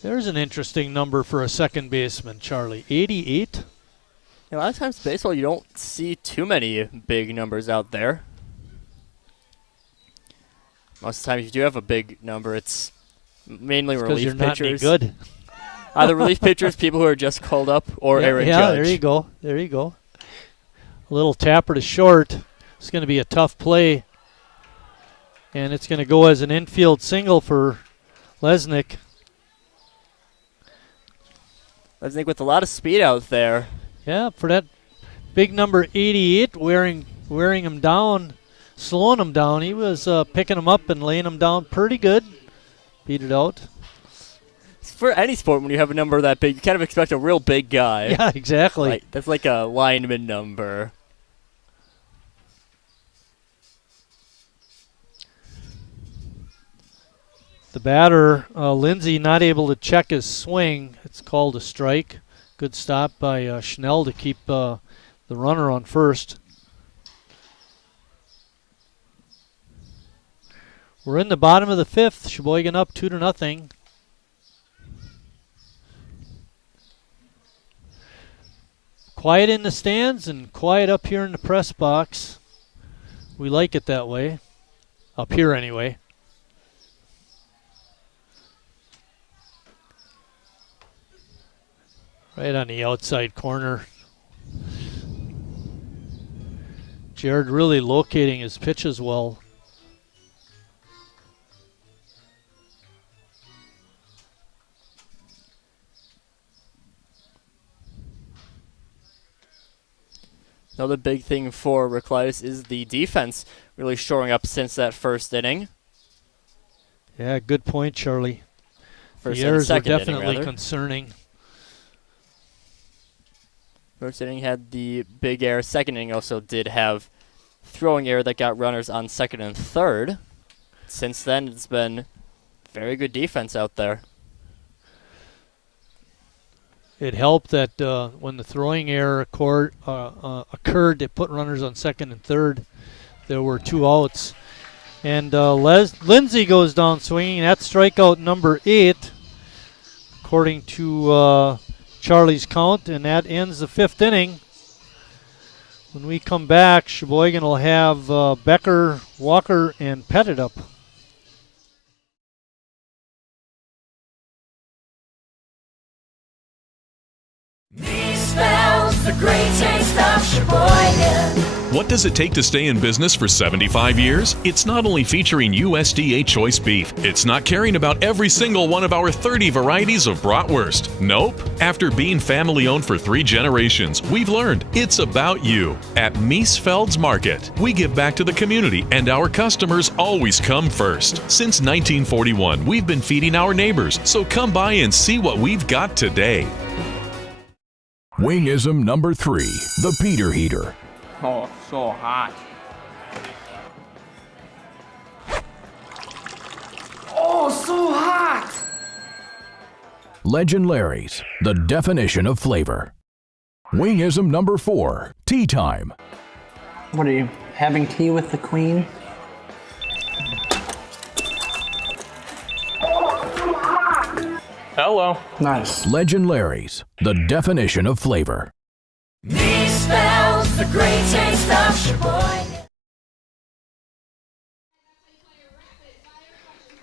There's an interesting number for a second baseman, Charlie. 88. A lot of times in baseball, you don't see too many big numbers out there. Most of the time, if you do have a big number, it's mainly relief you're not any pitchers. good. Either relief pitchers, people who are just called up, or Aaron Judge. Yeah, there you go. There you go. A little tapper to short. It's going to be a tough play. And it's going to go as an infield single for Lesnick. Lesnick with a lot of speed out there. Yeah, for that big number 88, wearing him down, slowing him down. He was picking him up and laying him down pretty good. Beat it out. For any sport, when you have a number that big, you kind of expect a real big guy. Yeah, exactly. Like, that's like a lineman number. The batter, Lindsay, not able to check his swing. It's called a strike. Good stop by Schnell to keep the runner on first. We're in the bottom of the fifth. Sheboygan up 2-0. Quiet in the stands and quiet up here in the press box. We like it that way. Up here anyway. Right on the outside corner. Jared really locating his pitches well. Another big thing for Reclitus is the defense really shoring up since that first inning. Yeah, good point, Charlie. First the and errors were second inning, definitely rather. concerning. First inning had the big error. Second inning also did have throwing error that got runners on second and third. Since then, it's been very good defense out there. It helped that when the throwing error occurred, they put runners on second and third. There were 2 outs. And Lindsay goes down swinging. That's strikeout number 8, according to Charlie's count, and that ends the 5th inning. When we come back, Sheboygan will have Becker, Walker, and Pettit up. Spells the great taste of Sheboygan. What does it take to stay in business for 75 years? It's not only featuring USDA choice beef. It's not caring about every single one of our 30 varieties of bratwurst. Nope. After being family owned for 3 generations, we've learned it's about you. At Miesfeld's Market, we give back to the community and our customers always come first. Since 1941, we've been feeding our neighbors, so come by and see what we've got today. Wingism number 3, the Peter Heater. Oh, so hot. Oh, so hot! Legend Larry's, the definition of flavor. Wingism number 4, tea time. What are you, having tea with the Queen? Hello. Nice. Legend Larry's, the definition of flavor. These spells the great taste of Sheboygan.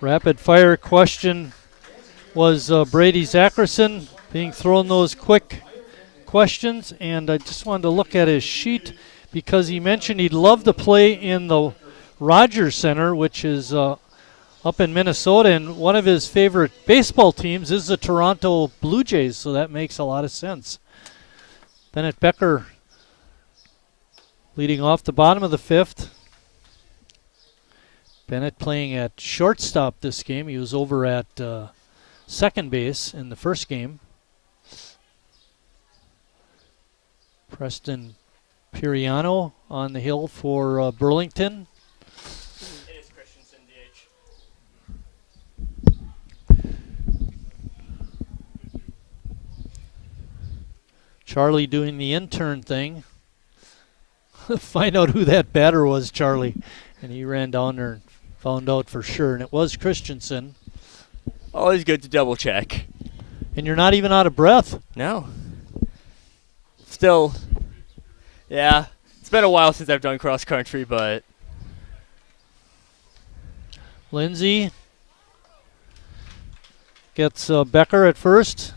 Rapid fire question was Brady Zackerson being thrown those quick questions, and I just wanted to look at his sheet because he mentioned he'd love to play in the Rogers Center, which is up in Minnesota, and one of his favorite baseball teams is the Toronto Blue Jays, so that makes a lot of sense. Bennett Becker leading off the bottom of the 5th. Bennett playing at shortstop this game. He was over at second base in the first game. Preston Piriano on the hill for Burlington. It is Christensen, DH. Charlie doing the intern thing. Find out who that batter was, Charlie. And he ran down there and found out for sure. And it was Christensen. Always good to double check. And you're not even out of breath. No. Still, yeah. It's been a while since I've done cross country, but Lindsay gets Becker at first.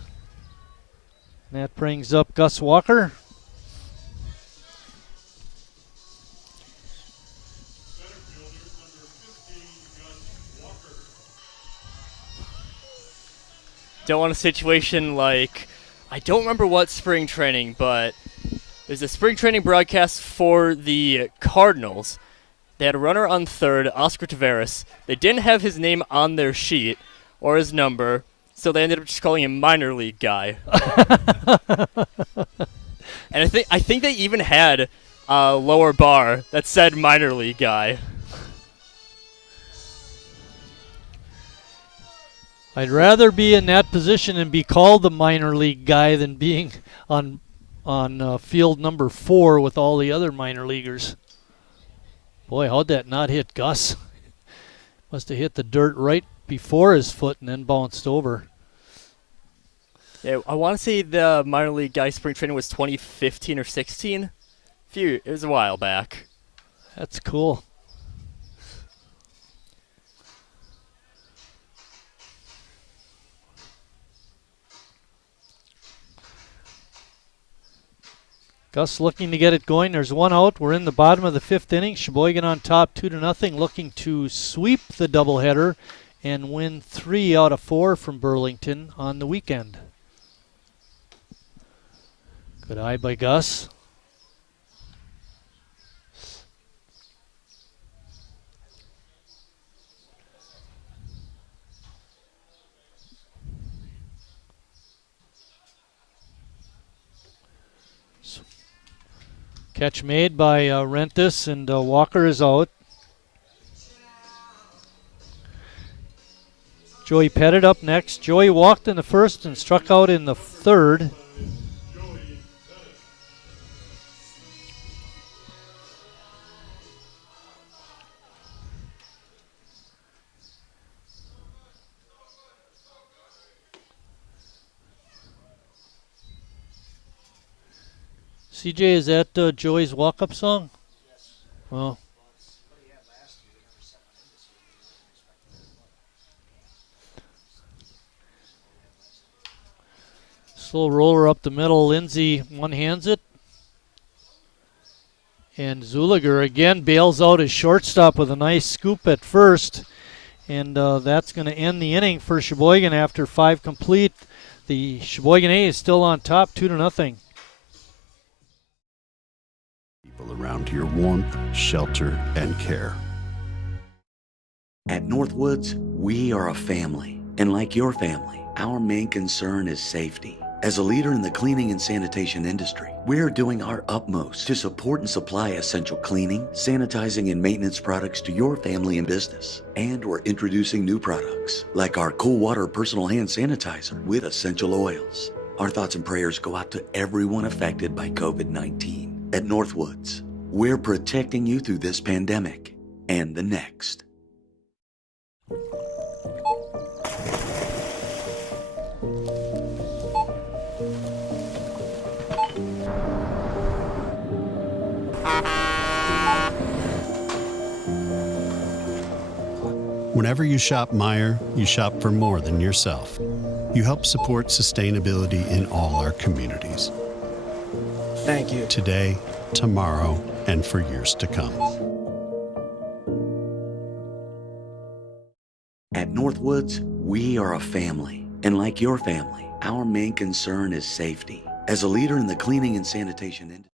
And that brings up Gus Walker. don't want a situation like, I don't remember what spring training, but there's a spring training broadcast for the Cardinals. They had a runner on third, Oscar Taveras. They didn't have his name on their sheet or his number, so they ended up just calling him minor league guy. And I think they even had a lower bar that said minor league guy. I'd rather be in that position and be called the minor league guy than being on field number 4 with all the other minor leaguers. Boy, how'd that not hit Gus? Must have hit the dirt right before his foot and then bounced over. Yeah, I want to say the minor league guy spring training was 2015 or 16. It was a while back. That's cool. Gus looking to get it going. There's one out. We're in the bottom of the 5th inning. Sheboygan on top 2-0, looking to sweep the doubleheader and win 3 out of 4 from Burlington on the weekend. Good eye by Gus. Catch made by Rentis, and Walker is out. Joey Pettit up next. Joey walked in the 1st and struck out in the 3rd. CJ, is that Joey's walk-up song? Yes. Well. Slow roller up the middle. Lindsay one-hands it. And Zuliger again bails out his shortstop with a nice scoop at first. And that's going to end the inning for Sheboygan after 5 complete. The Sheboygan A is still on top, 2-0. People around here warmth, shelter, and care. At Northwoods, we are a family. And like your family, our main concern is safety. As a leader in the cleaning and sanitation industry, we're doing our utmost to support and supply essential cleaning, sanitizing, and maintenance products to your family and business. And we're introducing new products, like our Cool Water Personal Hand Sanitizer with essential oils. Our thoughts and prayers go out to everyone affected by COVID-19. At Northwoods, we're protecting you through this pandemic and the next. Whenever you shop Meijer, you shop for more than yourself. You help support sustainability in all our communities. Thank you. Today, tomorrow, and for years to come. At Northwoods, we are a family. And like your family, our main concern is safety. As a leader in the cleaning and sanitation industry.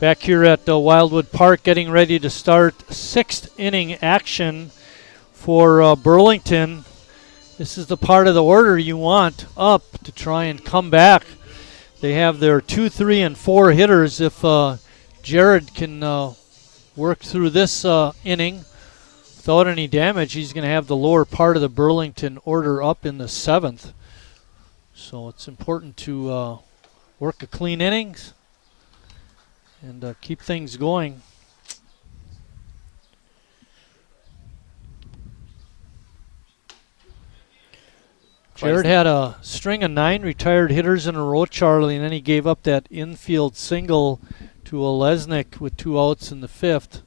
Back here at Wildwood Park, getting ready to start 6th inning action for Burlington. This is the part of the order you want up to try and come back. They have their 2, 3, and 4 hitters. If Jared can work through this inning without any damage, he's going to have the lower part of the Burlington order up in the 7th. So it's important to work a clean innings and keep things going. Jared had a string of 9 retired hitters in a row, Charlie, and then he gave up that infield single to Olesnik with 2 outs in the 5th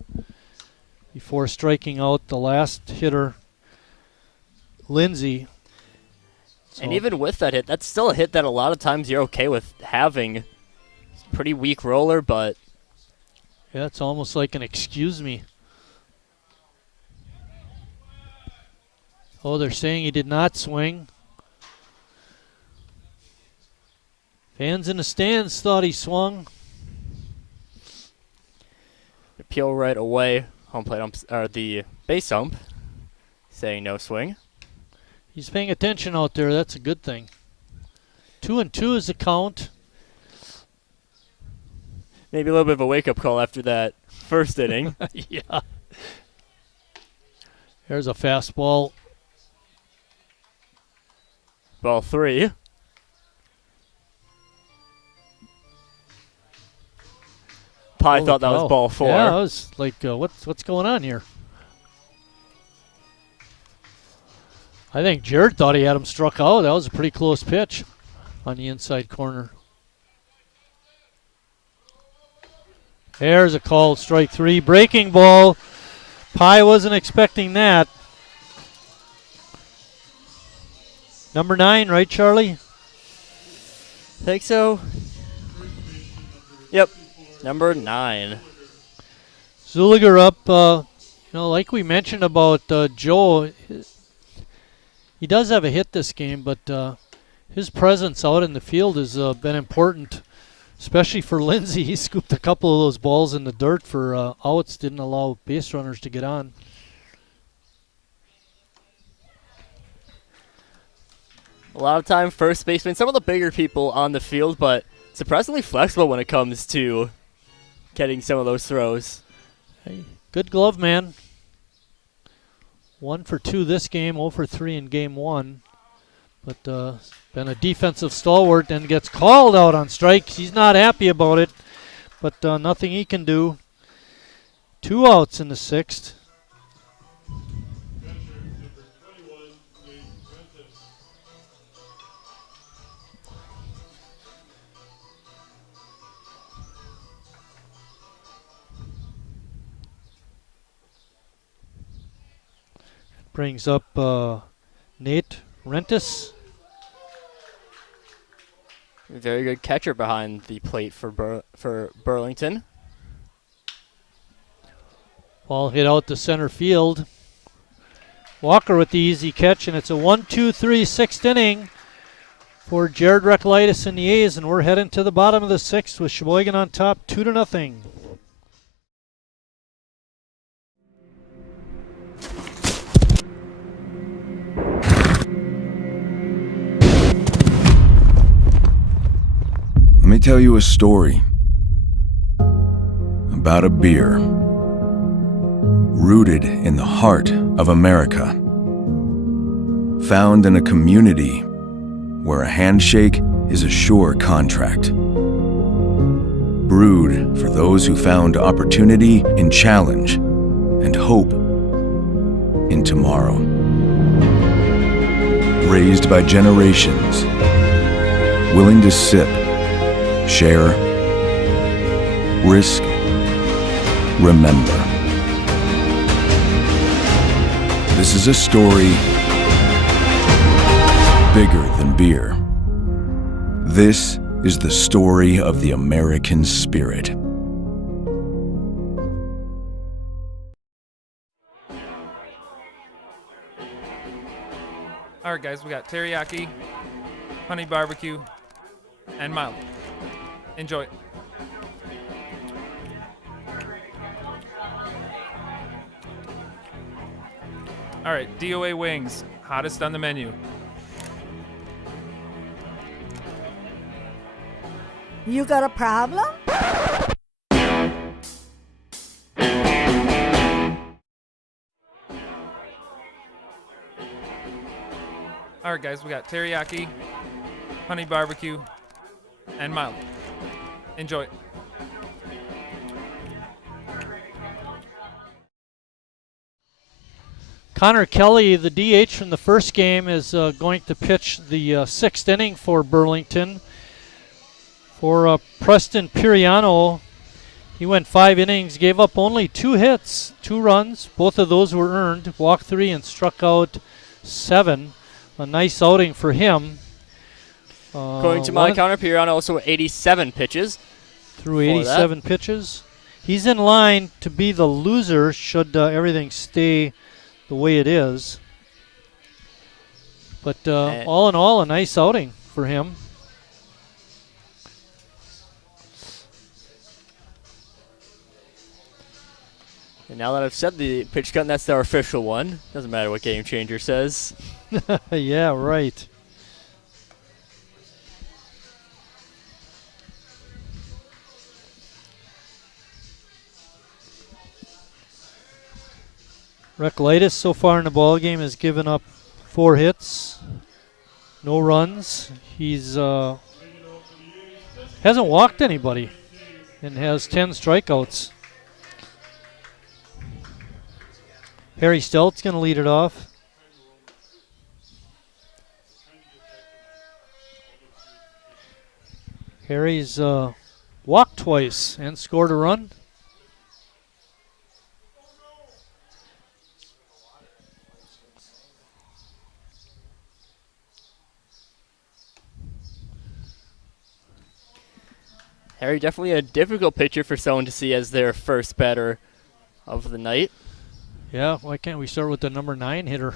before striking out the last hitter, Lindsay. So And even with that hit, that's still a hit that a lot of times you're okay with having. It's a pretty weak roller, but... Yeah, it's almost like an excuse me. Oh, they're saying he did not swing. Fans in the stands thought he swung. Appeal right away. Home plate umps, or the base ump saying no swing. He's paying attention out there. That's a good thing. 2-2 is the count. Maybe a little bit of a wake-up call after that first inning. Yeah. There's a fastball. Ball 3. Probably thought that was ball 4. Yeah, I was like, what's going on here? I think Jared thought he had him struck out. That was a pretty close pitch on the inside corner. There's a call, strike 3. Breaking ball. Pye wasn't expecting that. Number 9, right, Charlie? Think so. Yep. Number 9. Zuliger up. Like we mentioned about Joe, he does have a hit this game, but his presence out in the field has been important, especially for Lindsay. He scooped a couple of those balls in the dirt for outs, didn't allow base runners to get on. A lot of time, first baseman, some of the bigger people on the field, but surprisingly flexible when it comes to getting some of those throws. Hey, good glove, man. 1 for 2 this game, 0 for 3 in game 1. But been a defensive stalwart and gets called out on strikes. He's not happy about it, but nothing he can do. 2 outs in the 6th. Brings up Nate Rentis. Very good catcher behind the plate for Burlington. Ball hit out to center field. Walker with the easy catch, and it's a 1-2-3 6th inning for Jared Recklitis and the A's, and we're heading to the bottom of the 6th with Sheboygan on top 2-0. Let me tell you a story about a beer rooted in the heart of America, found in a community where a handshake is a sure contract, brewed for those who found opportunity in challenge and hope in tomorrow, raised by generations, willing to sip, share, risk, remember. This is a story bigger than beer. This is the story of the American spirit. All right, guys, we got teriyaki, honey barbecue, and mild. Enjoy. All right, DOA wings, hottest on the menu. You got a problem? All right, guys, we got teriyaki, honey barbecue, and mild. Enjoy. Connor Kelly, the DH from the first game, is going to pitch the sixth inning for Burlington. For Preston Piriano, he went 5 innings, gave up only 2 hits, 2 runs. Both of those were earned, walked 3 and struck out 7. A nice outing for him. According to my counter, Piriano also 87 pitches. Through 87 pitches. He's in line to be the loser should everything stay the way it is. But all in all, a nice outing for him. And now that I've said the pitch count, that's our official one. Doesn't matter what Game Changer says. Yeah, right. Recklitis so far in the ball game has given up 4 hits, no runs. He's hasn't walked anybody and has 10 strikeouts. Harry Stelt's going to lead it off. Harry's walked twice and scored a run. Harry, definitely a difficult pitcher for someone to see as their first batter of the night. Yeah, why can't we start with the number 9 hitter?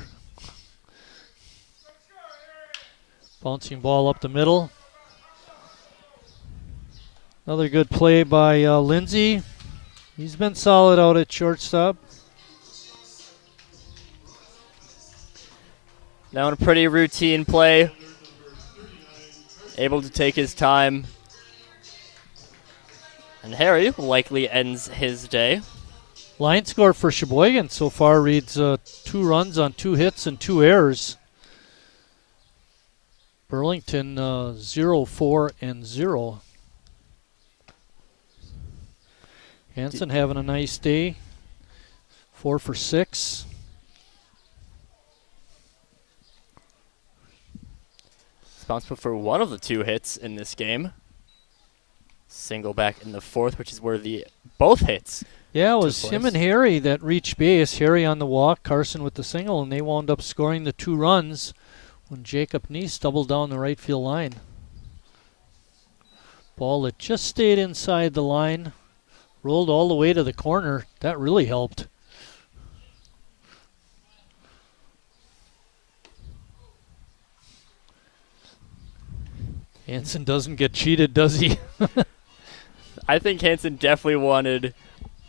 Bouncing ball up the middle. Another good play by Lindsay. He's been solid out at shortstop. Now in a pretty routine play. Able to take his time. And Harry likely ends his day. Line score for Sheboygan so far reads 2 runs on 2 hits and 2 errors. Burlington 0-4-0. Hanson having a nice day. 4 for 6. Responsible for one of the 2 hits in this game. Single back in the 4th, which is where both hits. Yeah, it was him and Harry that reached base. Harry on the walk, Carson with the single, and they wound up scoring the 2 runs when Jacob Neese doubled down the right field line. Ball that just stayed inside the line, rolled all the way to the corner. That really helped. Hanson doesn't get cheated, does he? I think Hanson definitely wanted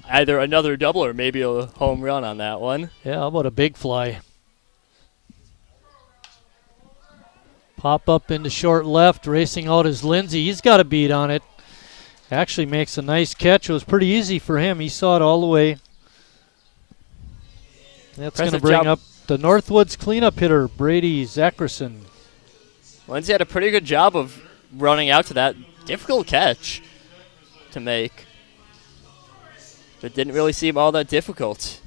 either another double or maybe a home run on that one. Yeah, how about a big fly? Pop up into short left, racing out is Lindsay. He's got a beat on it. Actually makes a nice catch. It was pretty easy for him. He saw it all the way. That's going to bring up the Northwoods cleanup hitter, Brady Zackerson. Lindsay had a pretty good job of running out to that difficult catch to make. But didn't really seem all that difficult.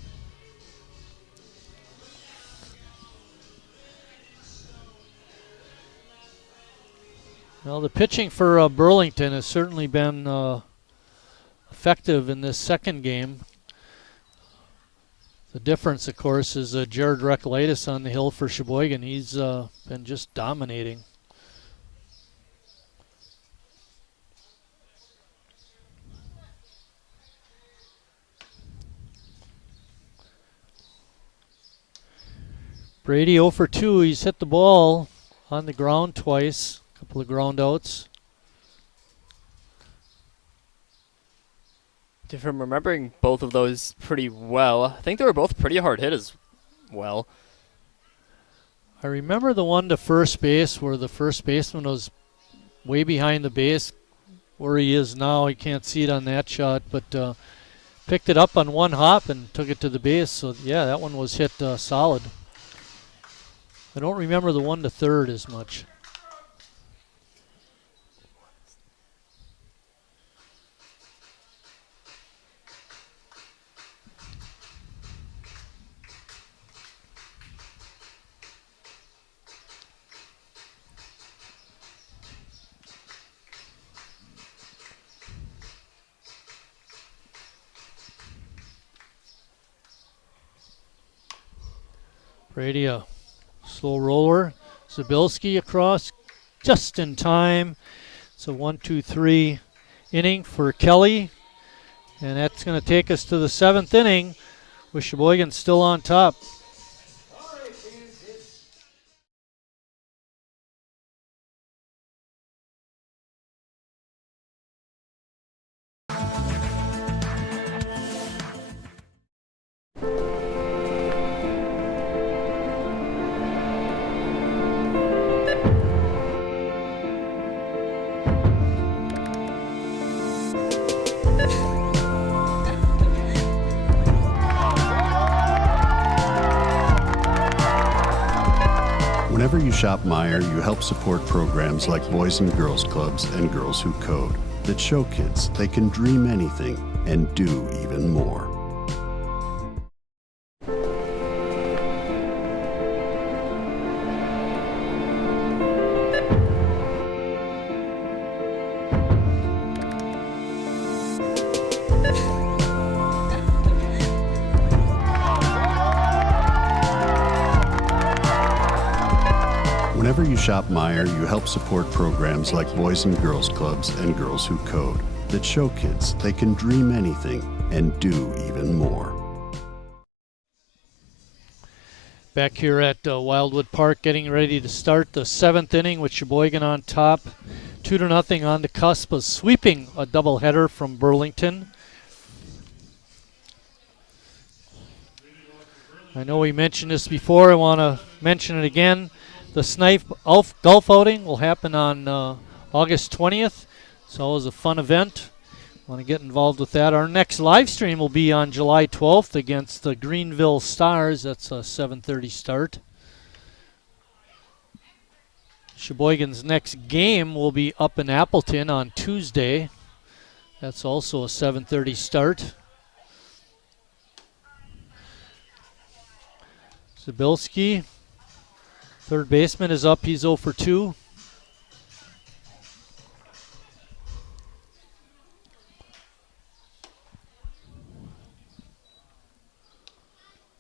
Well, the pitching for Burlington has certainly been effective in this second game. The difference, of course, is Jared Recklitis on the hill for Sheboygan. He's been just dominating. Brady 0 for 2. He's hit the ball on the ground twice. A couple of ground outs. If I'm remembering both of those pretty well, I think they were both pretty hard hit as well. I remember the one to first base where the first baseman was way behind the base where he is now. You can't see it on that shot, but picked it up on one hop and took it to the base. So, yeah, that one was hit solid. I don't remember the one to third as much. Brady, a slow roller. Zabilski across just in time. It's a 1-2-3 inning for Kelly. And that's going to take us to the 7th inning with Sheboygan still on top. Whenever you shop Meijer, you help support programs like Boys and Girls Clubs and Girls Who Code that show kids they can dream anything and do even more. Whenever you shop Meijer, you help support programs like Boys and Girls Clubs and Girls Who Code that show kids they can dream anything and do even more. Back here at Wildwood Park, getting ready to start the 7th inning with Sheboygan on top. 2-0 on the cusp of sweeping a doubleheader from Burlington. I know we mentioned this before. I want to mention it again. The Snipe Golf Outing will happen on August 20th. It's always a fun event. Want to get involved with that. Our next live stream will be on July 12th against the Greenville Stars. That's a 7:30 start. Sheboygan's next game will be up in Appleton on Tuesday. That's also a 7:30 start. Zabilski, third baseman, is up. He's 0 for 2.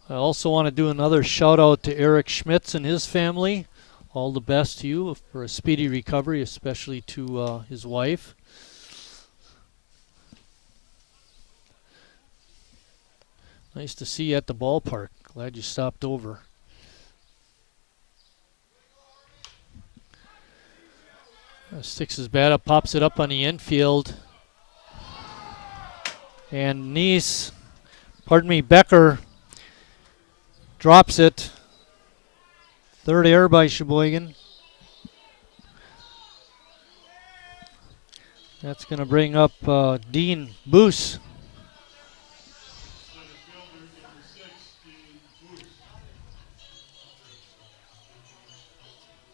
I also want to do another shout out to Eric Schmitz and his family. All the best to you for a speedy recovery, especially to his wife. Nice to see you at the ballpark. Glad you stopped over. Sticks his bat up, pops it up on the infield. And Becker drops it. Third error by Sheboygan. That's going to bring up Dean Boos.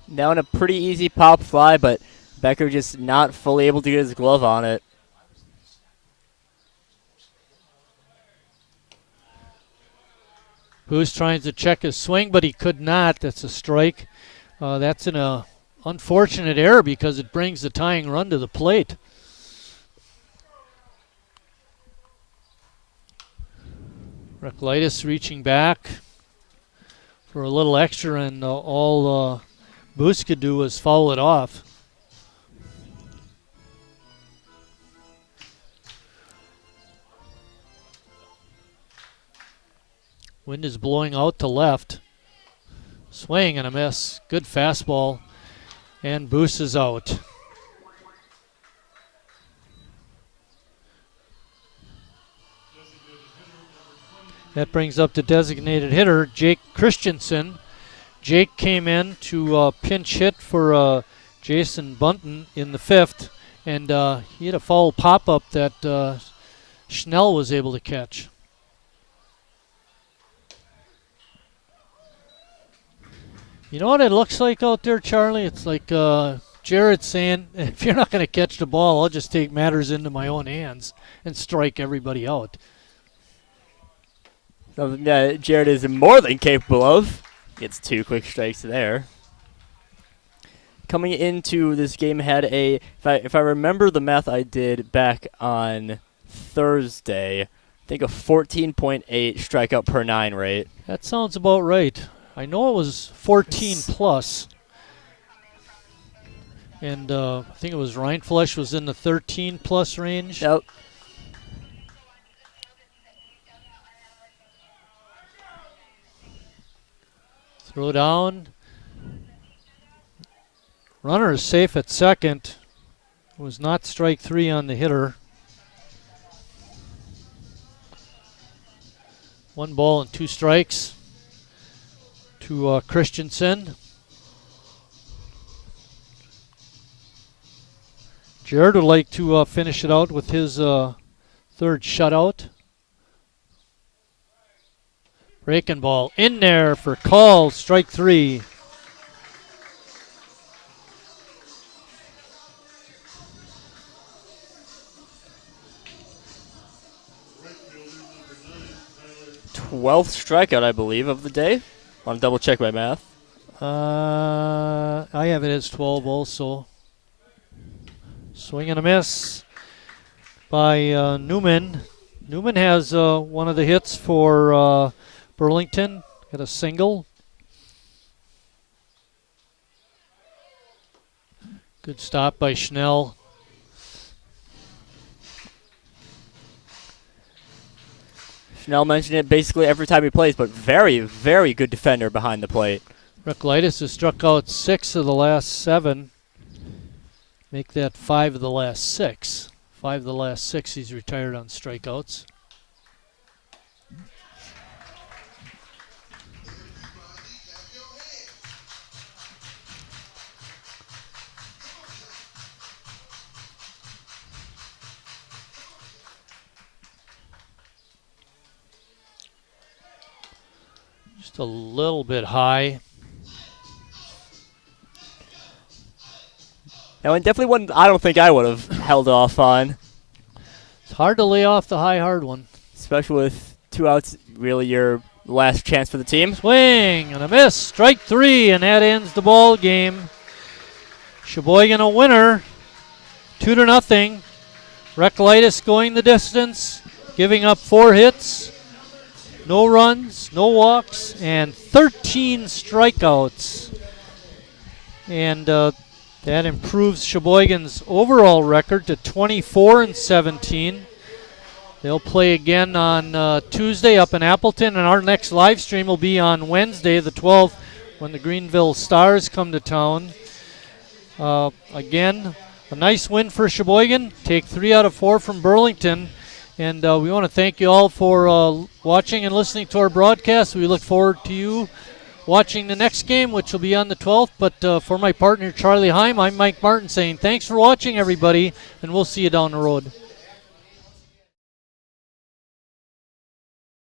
Now in a pretty easy pop fly, but Becker just not fully able to get his glove on it. Boos trying to check his swing, but he could not. That's a strike. That's an unfortunate error because it brings the tying run to the plate. Recklitis reaching back for a little extra, and all Boos could do was foul it off. Wind is blowing out to left. Swing and a miss. Good fastball. And Boos is out. That brings up the designated hitter, Jake Christensen. Jake came in to pinch hit for Jason Bunton in the 5th, and he had a foul pop-up that Schnell was able to catch. You know what it looks like out there, Charlie? It's like Jared saying, if you're not going to catch the ball, I'll just take matters into my own hands and strike everybody out. Something that Jared is more than capable of. Gets 2 quick strikes there. Coming into this game, had if I remember the math I did back on Thursday, I think a 14.8 strikeout per 9 rate. That sounds about right. I know it was 14 plus. And I think it was Rindfleisch was in the 13 plus range. Yep. Throw down. Runner is safe at second. Was not strike 3 on the hitter. 1 ball and 2 strikes to Christensen. Jared would like to finish it out with his third shutout. Breaking ball in there for call, strike 3. Twelfth strikeout, I believe, of the day. Want to double check my math? I have it as 12 also. Swing and a miss by Newman. Newman has one of the hits for Burlington. Got a single. Good stop by Schnell. Schnell mentioned it basically every time he plays, but very, very good defender behind the plate. Recklitis has struck out 6 of the last 7. Make that 5 of the last 6. 5 of the last 6 he's retired on strikeouts. Just a little bit high. That one definitely one I don't think I would have held off on. It's hard to lay off the high hard one. Especially with 2 outs, really your last chance for the team. Swing and a miss, strike 3, and that ends the ball game. Sheboygan a winner, 2-0. Recklitis going the distance, giving up 4 hits, no runs, no walks, and 13 strikeouts. And that improves Sheboygan's overall record to 24-17. They'll play again on Tuesday up in Appleton, and our next live stream will be on Wednesday, the 12th, when the Greenville Stars come to town. Again, a nice win for Sheboygan. Take 3 out of 4 from Burlington. And we want to thank you all for watching and listening to our broadcast. We look forward to you watching the next game, which will be on the 12th. But for my partner, Charlie Heim, I'm Mike Martin saying thanks for watching, everybody, and we'll see you down the road.